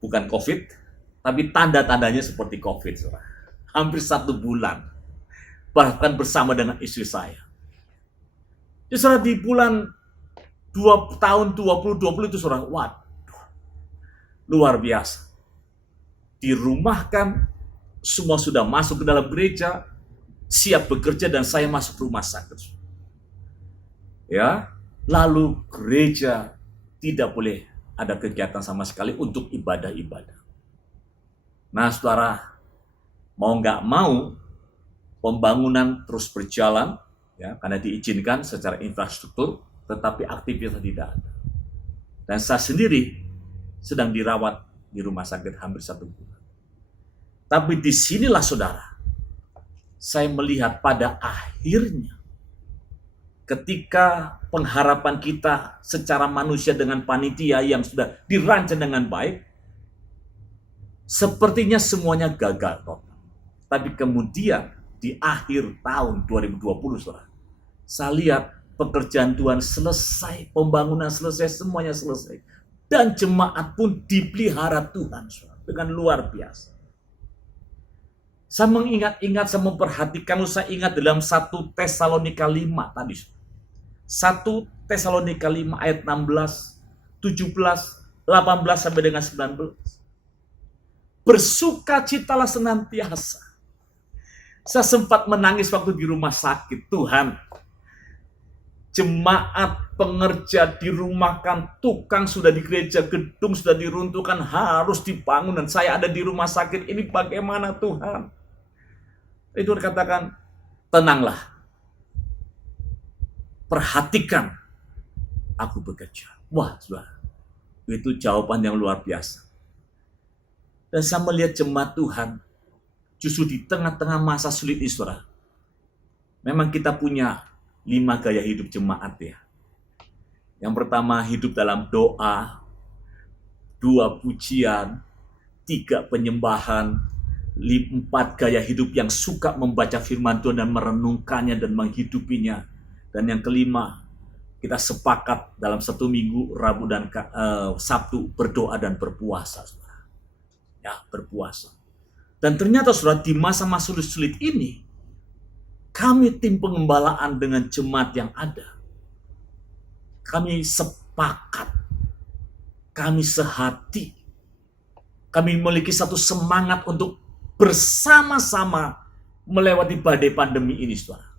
Bukan COVID, tapi tanda-tandanya seperti COVID, saudara. Hampir 1 bulan. Bahkan bersama dengan istri saya. Ya, saudara, di bulan tahun 2020 itu, saudara, waduh, luar biasa. Dirumahkan, semua sudah masuk ke dalam gereja, siap bekerja, dan saya masuk rumah sakit. Ya, lalu gereja tidak boleh ada kegiatan sama sekali untuk ibadah-ibadah. Nah, saudara, mau nggak mau, pembangunan terus berjalan, ya, karena diizinkan secara infrastruktur, tetapi aktivitas tidak ada. Dan saya sendiri sedang dirawat di rumah sakit hampir 1 bulan. Tapi disinilah, saudara, saya melihat pada akhirnya, ketika pengharapan kita secara manusia dengan panitia yang sudah dirancang dengan baik, sepertinya semuanya gagal. Tapi kemudian di akhir tahun 2020, saudara, saya lihat pekerjaan Tuhan selesai, pembangunan selesai, semuanya selesai. Dan jemaat pun dipelihara Tuhan, saudara, dengan luar biasa. Saya mengingat-ingat, saya memperhatikan, saya ingat dalam 1 Tesalonika 5 tadi. 1 Tesalonika 5 ayat 16, 17, 18 sampai dengan 19. Bersukacitalah senantiasa. Saya sempat menangis waktu di rumah sakit. Tuhan, jemaat pengerja dirumahkan, tukang sudah di gereja, gedung sudah diruntuhkan, harus dibangun, dan saya ada di rumah sakit. Ini bagaimana Tuhan? Itu dikatakan, tenanglah. Perhatikan, aku bekerja. Wah, saudara, itu jawaban yang luar biasa. Dan saya melihat jemaat Tuhan, justru di tengah-tengah masa sulit ini, saudara. Memang kita punya 5 gaya hidup jemaat ya. Yang pertama, hidup dalam doa, 2 pujian, 3 penyembahan, 4 gaya hidup yang suka membaca firman Tuhan dan merenungkannya dan menghidupinya. Dan yang kelima, kita sepakat dalam 1 minggu, Rabu dan Sabtu berdoa dan berpuasa, saudara. Ya, berpuasa. Dan ternyata, saudara, di masa-masa sulit ini, kami tim pengembalaan dengan jemaat yang ada, kami sepakat, kami sehati, kami memiliki satu semangat untuk bersama-sama melewati badai pandemi ini, saudara.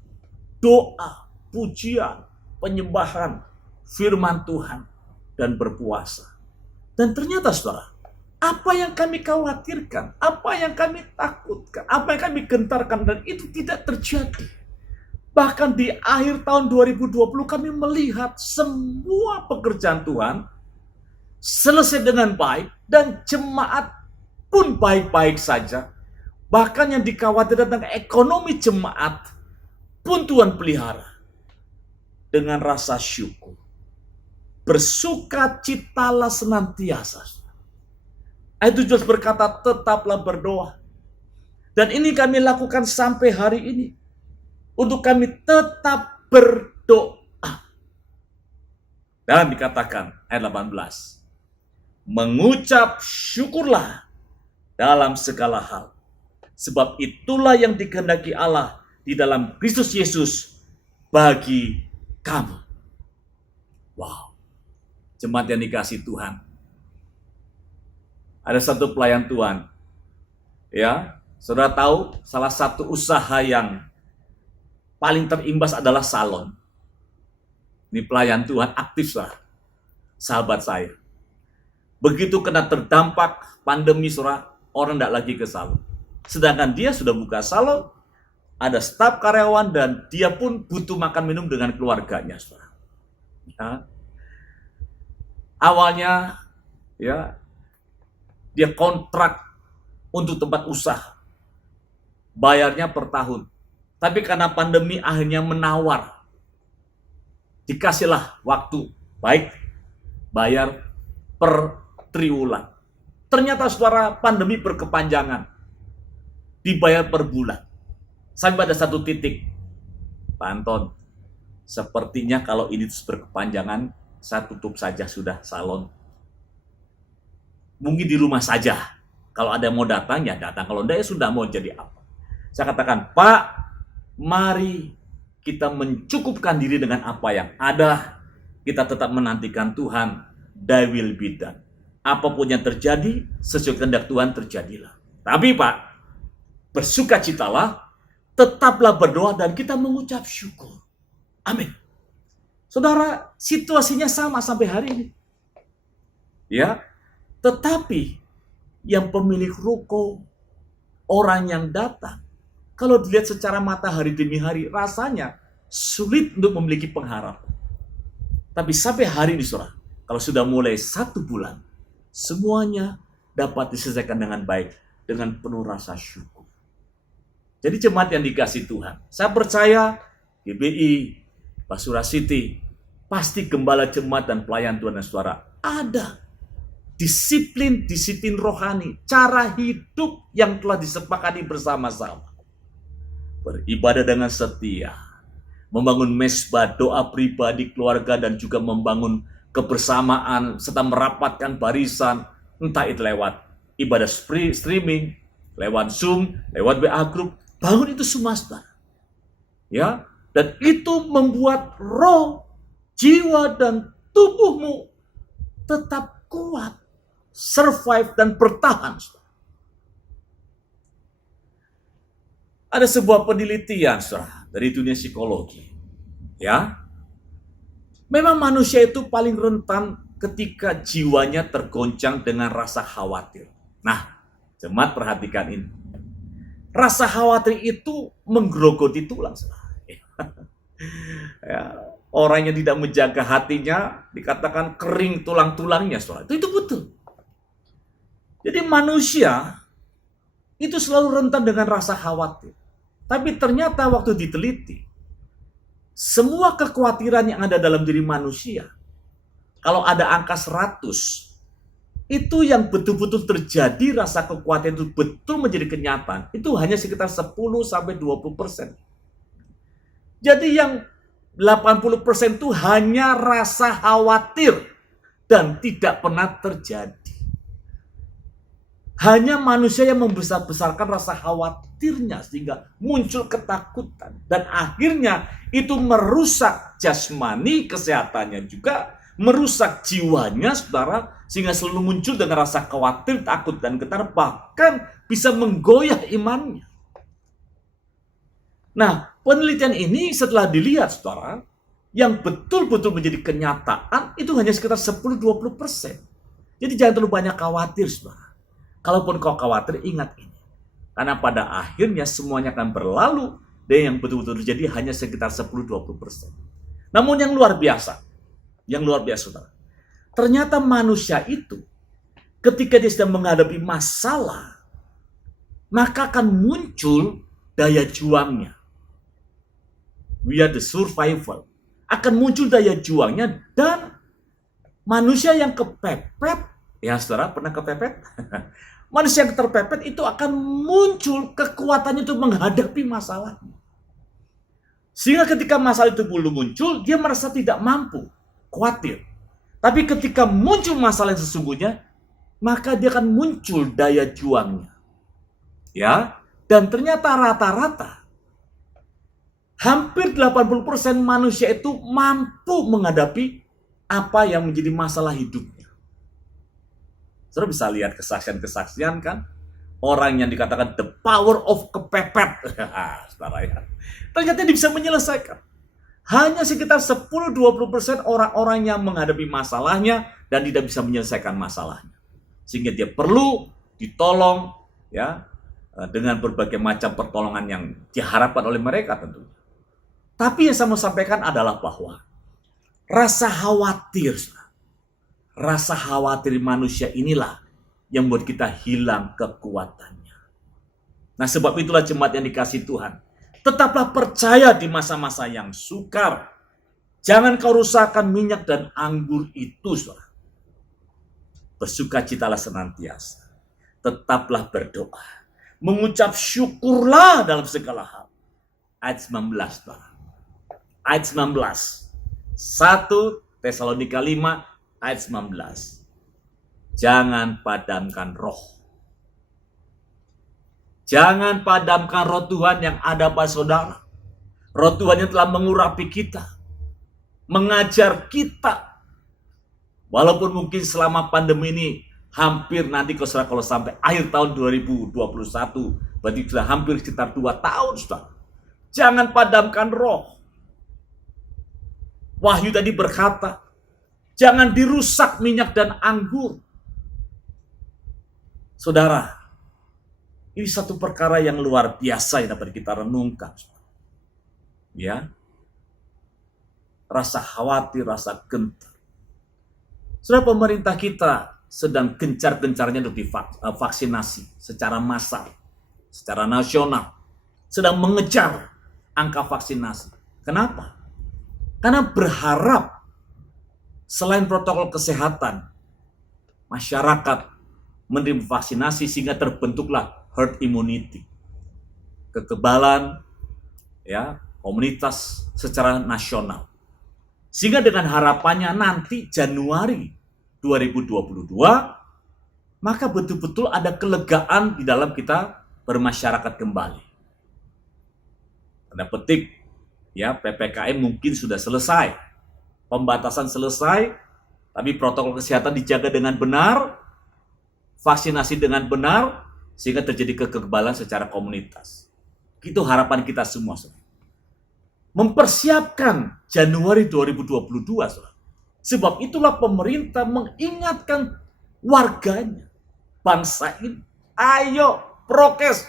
Doa, pujian, penyembahan, firman Tuhan, dan berpuasa. Dan ternyata, saudara, apa yang kami khawatirkan, apa yang kami takutkan, apa yang kami gentarkan, dan itu tidak terjadi. Bahkan di akhir tahun 2020 kami melihat semua pekerjaan Tuhan selesai dengan baik, dan jemaat pun baik-baik saja. Bahkan yang dikhawatirkan tentang ekonomi jemaat pun Tuhan pelihara dengan rasa syukur. Bersukacitalah senantiasa. Ayat 17 berkata, tetaplah berdoa. Dan ini kami lakukan sampai hari ini. Untuk kami tetap berdoa. Dan dikatakan, ayat 18. Mengucap syukurlah dalam segala hal. Sebab itulah yang dikehendaki Allah di dalam Kristus Yesus bagi kamu. Wow. Jemaat yang dikasihi Tuhan. Ada satu pelayan Tuhan, ya, saudara tahu salah satu usaha yang paling terimbas adalah salon. Ini pelayan Tuhan aktif, sahabat saya. Begitu kena terdampak pandemi, saudara, orang tidak lagi ke salon. Sedangkan dia sudah buka salon, ada staf karyawan, dan dia pun butuh makan minum dengan keluarganya, saudara. Ya. Awalnya, ya, dia kontrak untuk tempat usaha, bayarnya per tahun. Tapi karena pandemi akhirnya menawar, dikasihlah waktu, baik bayar per triwulan. Ternyata saudara, pandemi berkepanjangan, dibayar per bulan. Sampai pada satu titik, Pak Anton, sepertinya kalau ini terus berkepanjangan, saya tutup saja sudah salon. Mungkin di rumah saja. Kalau ada yang mau datang, ya datang. Kalau enggak, ya sudah, mau jadi apa. Saya katakan, Pak, mari kita mencukupkan diri dengan apa yang ada. Kita tetap menantikan Tuhan. Thy will be done. Apapun yang terjadi, sesuai kehendak Tuhan terjadilah. Tapi Pak, bersukacitalah, tetaplah berdoa, dan kita mengucap syukur. Amin. Saudara, situasinya sama sampai hari ini. Ya, tetapi yang pemilik ruko, orang yang datang, kalau dilihat secara mata hari demi hari, rasanya sulit untuk memiliki pengharapan. Tapi sampai hari ini, saudara, kalau sudah mulai 1 bulan, semuanya dapat diselesaikan dengan baik, dengan penuh rasa syukur. Jadi jemaat yang dikasih Tuhan, saya percaya GBI, Basura City, pasti gembala jemaat dan pelayan Tuhan dan saudara, ada disiplin rohani, cara hidup yang telah disepakati bersama-sama. Beribadah dengan setia, membangun mesbah, doa pribadi, keluarga, dan juga membangun kebersamaan, serta merapatkan barisan, entah itu lewat ibadah streaming, lewat Zoom, lewat WA Group. Bangun itu semua, saudara. Ya, dan itu membuat roh, jiwa, dan tubuhmu tetap kuat, survive, dan bertahan, saudara. Ada sebuah penelitian, saudara, dari dunia psikologi. Ya, memang manusia itu paling rentan ketika jiwanya tergoncang dengan rasa khawatir. Nah, jemaat perhatikan ini. Rasa khawatir itu menggerogoti tulang. Ya, orang yang tidak menjaga hatinya dikatakan kering tulang-tulangnya. Itu betul. Jadi manusia itu selalu rentan dengan rasa khawatir. Tapi ternyata waktu diteliti, semua kekhawatiran yang ada dalam diri manusia, kalau ada angka 100, itu yang betul-betul terjadi, rasa kekhawatiran itu betul menjadi kenyataan, itu hanya sekitar 10-20%. Jadi yang 80% itu hanya rasa khawatir dan tidak pernah terjadi. Hanya manusia yang membesar-besarkan rasa khawatirnya sehingga muncul ketakutan. Dan akhirnya itu merusak jasmani, kesehatannya juga, merusak jiwanya, saudara, sehingga selalu muncul dengan rasa khawatir, takut, dan getar, bahkan bisa menggoyah imannya. Nah, penelitian ini setelah dilihat, saudara, yang betul-betul menjadi kenyataan itu hanya sekitar 10-20%. Jadi jangan terlalu banyak khawatir, saudara. Kalaupun kau khawatir, ingat ini. Karena pada akhirnya semuanya akan berlalu, dan yang betul-betul terjadi hanya sekitar 10-20%. Namun yang luar biasa, saudara, ternyata manusia itu ketika dia sedang menghadapi masalah, maka akan muncul daya juangnya. We are the survival. Akan muncul daya juangnya, dan manusia yang kepepet, ya saudara pernah kepepet? Manusia yang terpepet itu akan muncul kekuatannya untuk menghadapi masalah. Sehingga ketika masalah itu belum muncul, dia merasa tidak mampu, khawatir. Tapi ketika muncul masalah yang sesungguhnya, maka dia akan muncul daya juangnya. Ya, dan ternyata rata-rata hampir 80% manusia itu mampu menghadapi apa yang menjadi masalah hidupnya. Saudara bisa lihat kesaksian-kesaksian kan? Orang yang dikatakan the power of kepepet. Saudara ya. Ternyata dia bisa menyelesaikan. Hanya sekitar 10-20% orang-orang yang menghadapi masalahnya dan tidak bisa menyelesaikan masalahnya. Sehingga dia perlu ditolong, ya, dengan berbagai macam pertolongan yang diharapkan oleh mereka tentu. Tapi yang saya mau sampaikan adalah bahwa rasa khawatir manusia inilah yang membuat kita hilang kekuatannya. Nah, sebab itulah jemaat yang dikasihi Tuhan, tetaplah percaya di masa-masa yang sukar. Jangan kau rusakkan minyak dan anggur itu, saudara. Bersukacitalah senantiasa. Tetaplah berdoa. Mengucap syukurlah dalam segala hal. Ayat 19, saudara. Ayat 19. 1 Tesalonika 5 ayat 19. Jangan padamkan roh. Jangan padamkan roh Tuhan yang ada pada saudara. Roh Tuhan yang telah mengurapi kita, mengajar kita. Walaupun mungkin selama pandemi ini hampir nanti kalau sampai akhir tahun 2021, berarti sudah hampir sekitar 2 tahun, saudara. Jangan padamkan roh. Wahyu tadi berkata, jangan dirusak minyak dan anggur. Saudara, ini satu perkara yang luar biasa yang dapat kita renungkan. Ya, rasa khawatir, rasa gentar. Saudara, pemerintah kita sedang gencar-gencarnya untuk divaksinasi secara massal, secara nasional, sedang mengejar angka vaksinasi. Kenapa? Karena berharap selain protokol kesehatan, masyarakat menerima vaksinasi sehingga terbentuklah herd immunity. Kekebalan ya, komunitas secara nasional. Sehingga dengan harapannya nanti Januari 2022, maka betul-betul ada kelegaan di dalam kita bermasyarakat kembali. Tanda petik, ya, PPKM mungkin sudah selesai, pembatasan selesai, tapi protokol kesehatan dijaga dengan benar, vaksinasi dengan benar, sehingga terjadi kekebalan secara komunitas. Itu harapan kita semua. Mempersiapkan Januari 2022. Sebab itulah pemerintah mengingatkan warganya, bangsa ini, ayo prokes,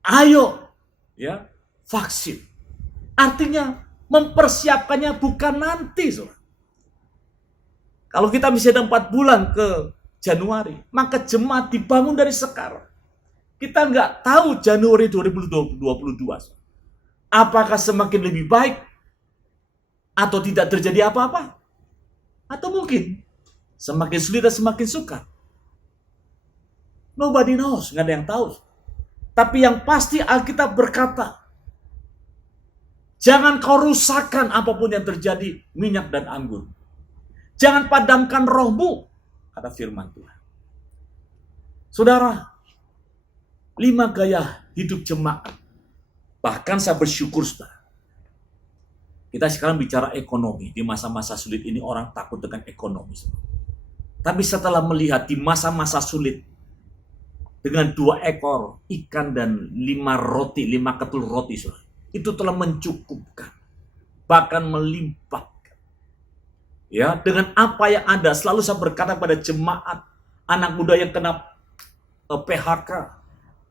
ayo ya vaksin. Artinya mempersiapkannya bukan nanti, saudara. Kalau kita bisa ada 4 bulan ke Januari, maka jemaat dibangun dari sekarang. Kita nggak tahu Januari 2022, saudara. Apakah semakin lebih baik atau tidak terjadi apa-apa? Atau mungkin semakin sulit dan semakin suka? Nobody knows, nggak ada yang tahu. Tapi yang pasti Alkitab berkata, jangan kau rusakkan apapun yang terjadi, minyak dan anggur. Jangan padamkan rohmu, kata firman Tuhan. Saudara, 5 gaya hidup jemaat. Bahkan saya bersyukur, saudara. Kita sekarang bicara ekonomi. Di masa-masa sulit ini orang takut dengan ekonomi. Tapi setelah melihat di masa-masa sulit, dengan 2 ekor ikan dan 5 ketul roti, saudara, itu telah mencukupkan, bahkan melimpahkan. Ya, dengan apa yang ada, selalu saya berkata pada jemaat, anak muda yang kena PHK,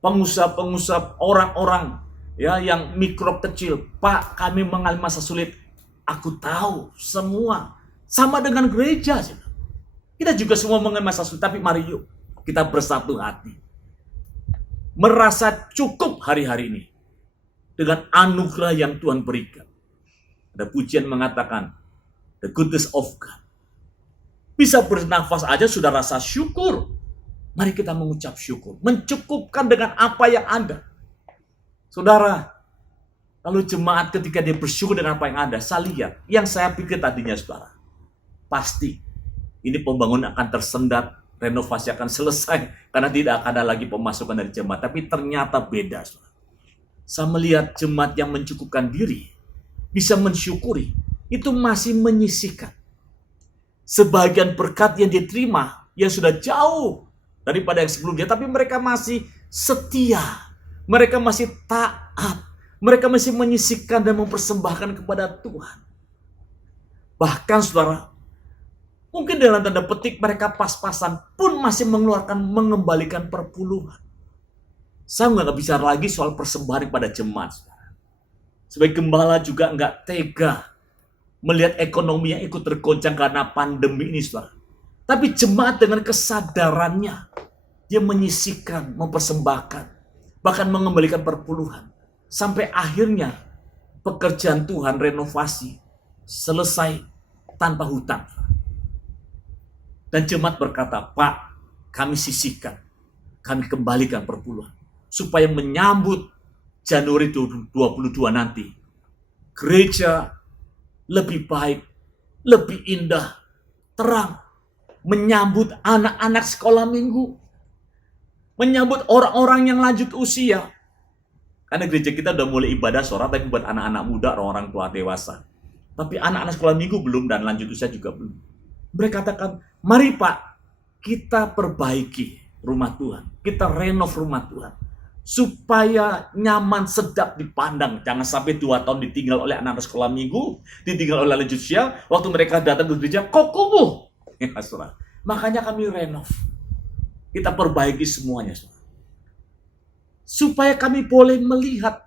pengusaha-pengusaha, orang-orang ya yang mikro kecil, Pak, kami mengalami masa sulit. Aku tahu semua, sama dengan gereja. Kita juga semua mengalami masa sulit, tapi mari yuk kita bersatu hati, merasa cukup hari-hari ini dengan anugerah yang Tuhan berikan. Ada pujian mengatakan, the goodness of God. Bisa bernafas aja sudah rasa syukur. Mari kita mengucap syukur, mencukupkan dengan apa yang ada. Saudara, lalu jemaat ketika dia bersyukur dengan apa yang ada, saya lihat, yang saya pikir tadinya, saudara, pasti ini pembangunan akan tersendat, renovasi akan selesai, karena tidak akan ada lagi pemasukan dari jemaat. Tapi ternyata beda, saudara. Saya melihat jemaat yang mencukupkan diri, bisa mensyukuri, itu masih menyisihkan sebagian berkat yang diterima, yang sudah jauh daripada yang sebelumnya, tapi mereka masih setia. Mereka masih taat. Mereka masih menyisihkan dan mempersembahkan kepada Tuhan. Bahkan, saudara, mungkin dalam tanda petik mereka pas-pasan pun masih mengembalikan perpuluhan. Saya nggak bicara lagi soal persembahan kepada jemaat, saudara. Sebagai gembala juga nggak tega melihat ekonomi yang ikut tergoncang karena pandemi ini, saudara. Tapi jemaat dengan kesadarannya, dia menyisihkan, mempersembahkan, bahkan mengembalikan perpuluhan. Sampai akhirnya pekerjaan Tuhan renovasi selesai tanpa hutang. Dan jemaat berkata, Pak, kami sisihkan, kami kembalikan perpuluhan. Supaya menyambut Januari 2022 nanti, gereja lebih baik, lebih indah, terang, menyambut anak-anak sekolah minggu, menyambut orang-orang yang lanjut usia. Karena gereja kita udah mulai ibadah sore, tapi buat anak-anak muda, orang tua dewasa. Tapi anak-anak sekolah minggu belum, dan lanjut usia juga belum. Mereka katakan, mari Pak, kita perbaiki rumah Tuhan. Kita renov rumah Tuhan. Supaya nyaman, sedap dipandang. Jangan sampai 2 tahun ditinggal oleh anak-anak sekolah minggu, ditinggal oleh lanjut usia, waktu mereka datang ke gereja, kok kumuh. Ya, saudara. Makanya kami renov. Kita perbaiki semuanya, saudara. Supaya kami boleh melihat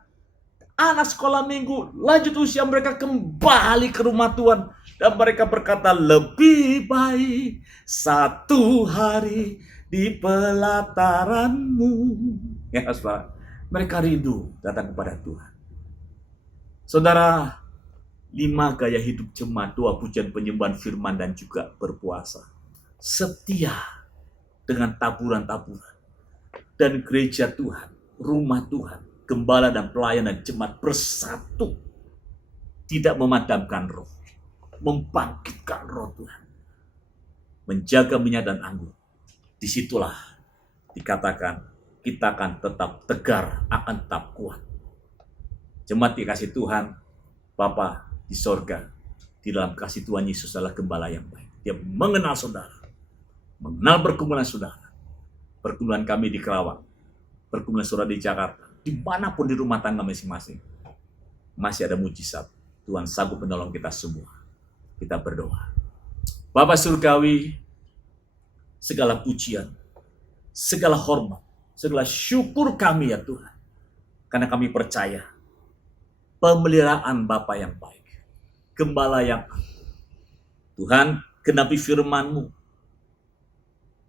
anak sekolah minggu, lanjut usia mereka kembali ke rumah Tuhan. Dan mereka berkata, lebih baik 1 hari di pelataranmu. Ya, saudara. Mereka rindu datang kepada Tuhan. Saudara, 5 gaya hidup jemaat, 2 pujian penyembahan firman dan juga berpuasa. Setia dengan taburan-taburan. Dan gereja Tuhan, rumah Tuhan, gembala dan pelayan dan jemaat bersatu. Tidak memadamkan roh. Membangkitkan roh Tuhan. Menjaga minyak dan anggur. Disitulah dikatakan kita akan tetap tegar, akan tetap kuat. Jemaat dikasih Tuhan, Bapa di sorga, di dalam kasih Tuhan Yesus adalah gembala yang baik. Dia mengenal saudara, mengenal pergumulan saudara. Pergumulan kami di Kerawang, pergumulan saudara di Jakarta, dimanapun di rumah tangga masing-masing. Masih ada mujizat. Tuhan sanggup menolong kita semua. Kita berdoa. Bapa Surgawi, segala pujian, segala hormat, segala syukur kami ya Tuhan. Karena kami percaya pemeliharaan Bapa yang baik, gembala yang agung. Tuhan, genapi firman-Mu.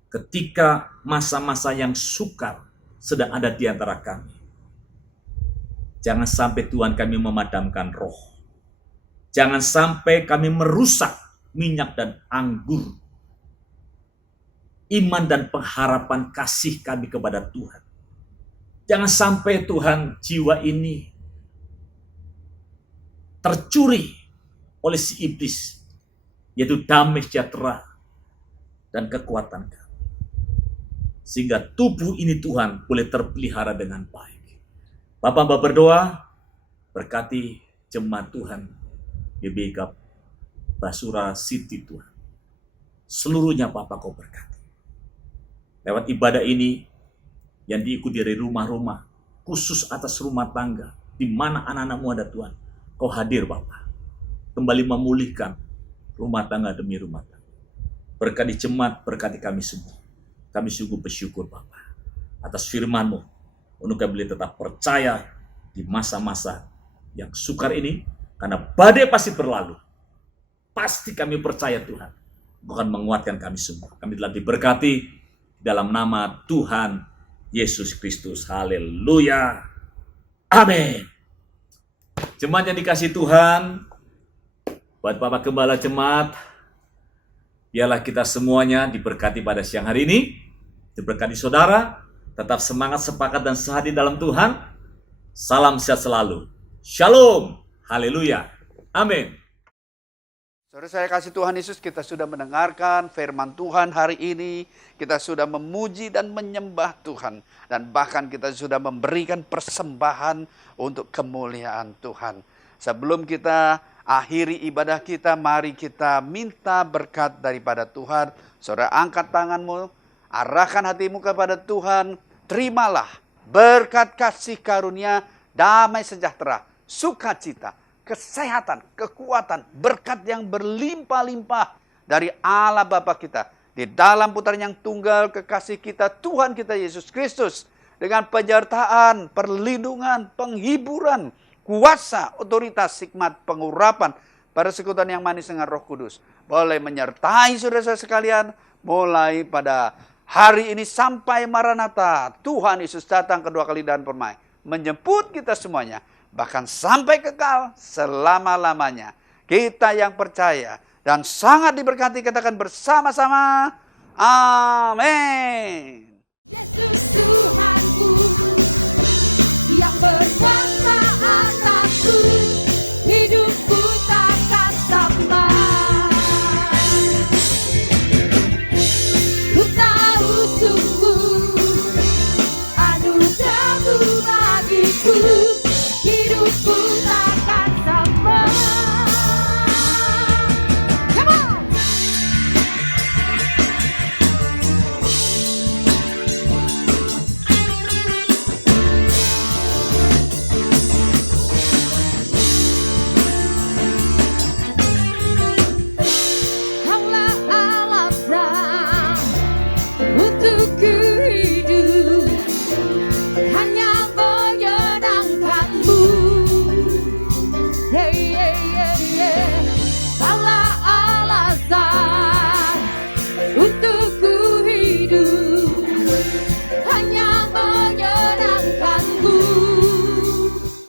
Ketika masa-masa yang sukar sedang ada di antara kami. Jangan sampai Tuhan kami memadamkan roh. Jangan sampai kami merusak minyak dan anggur. Iman dan pengharapan kasih kami kepada Tuhan. Jangan sampai Tuhan jiwa ini tercuri oleh si iblis, yaitu damai sejahtera dan kekuatan kami. Sehingga tubuh ini Tuhan boleh terpelihara dengan baik. Bapak berdoa, berkati jemaat Tuhan, GBI Basura City Tuhan. Seluruhnya Bapak kau berkati. Lewat ibadah ini yang diikuti dari rumah-rumah, khusus atas rumah tangga, di mana anak-anak-Mu ada Tuhan. Kau hadir Bapak, kembali memulihkan rumah tangga demi rumah tangga. Berkati jemaat, berkati kami semua. Kami sungguh bersyukur Bapak atas firman-Mu, untuk kami boleh tetap percaya di masa-masa yang sukar ini, karena badai pasti berlalu. Pasti kami percaya Tuhan, bukan menguatkan kami semua. Kami telah diberkati dalam nama Tuhan Yesus Kristus. Haleluya. Amin. Jemaat yang dikasih Tuhan, buat Bapak Gembala Jemaat, biarlah kita semuanya diberkati pada siang hari ini. Diberkati saudara, tetap semangat, sepakat, dan sehadir dalam Tuhan. Salam sehat selalu. Shalom. Haleluya. Amin. Saudara saya kasih Tuhan Yesus, kita sudah mendengarkan firman Tuhan hari ini. Kita sudah memuji dan menyembah Tuhan. Dan bahkan kita sudah memberikan persembahan untuk kemuliaan Tuhan. Sebelum kita akhiri ibadah kita, mari kita minta berkat daripada Tuhan. Saudara angkat tanganmu, arahkan hatimu kepada Tuhan. Terimalah berkat kasih karunia, damai sejahtera, sukacita, kesehatan, kekuatan, berkat yang berlimpah-limpah dari Allah Bapa kita. Di dalam putaran yang tunggal kekasih kita, Tuhan kita Yesus Kristus. dengan penyertaan, perlindungan, penghiburan, kuasa, otoritas, hikmat, pengurapan, persekutuan yang manis dengan Roh Kudus. Boleh menyertai saudara-saudara sekalian, mulai pada hari ini sampai Maranatha. Tuhan Yesus datang kedua kali dan permai, menjemput kita semuanya, bahkan sampai kekal selama-lamanya. Kita yang percaya dan sangat diberkati, katakan bersama-sama, amin. Yesus Tuhan.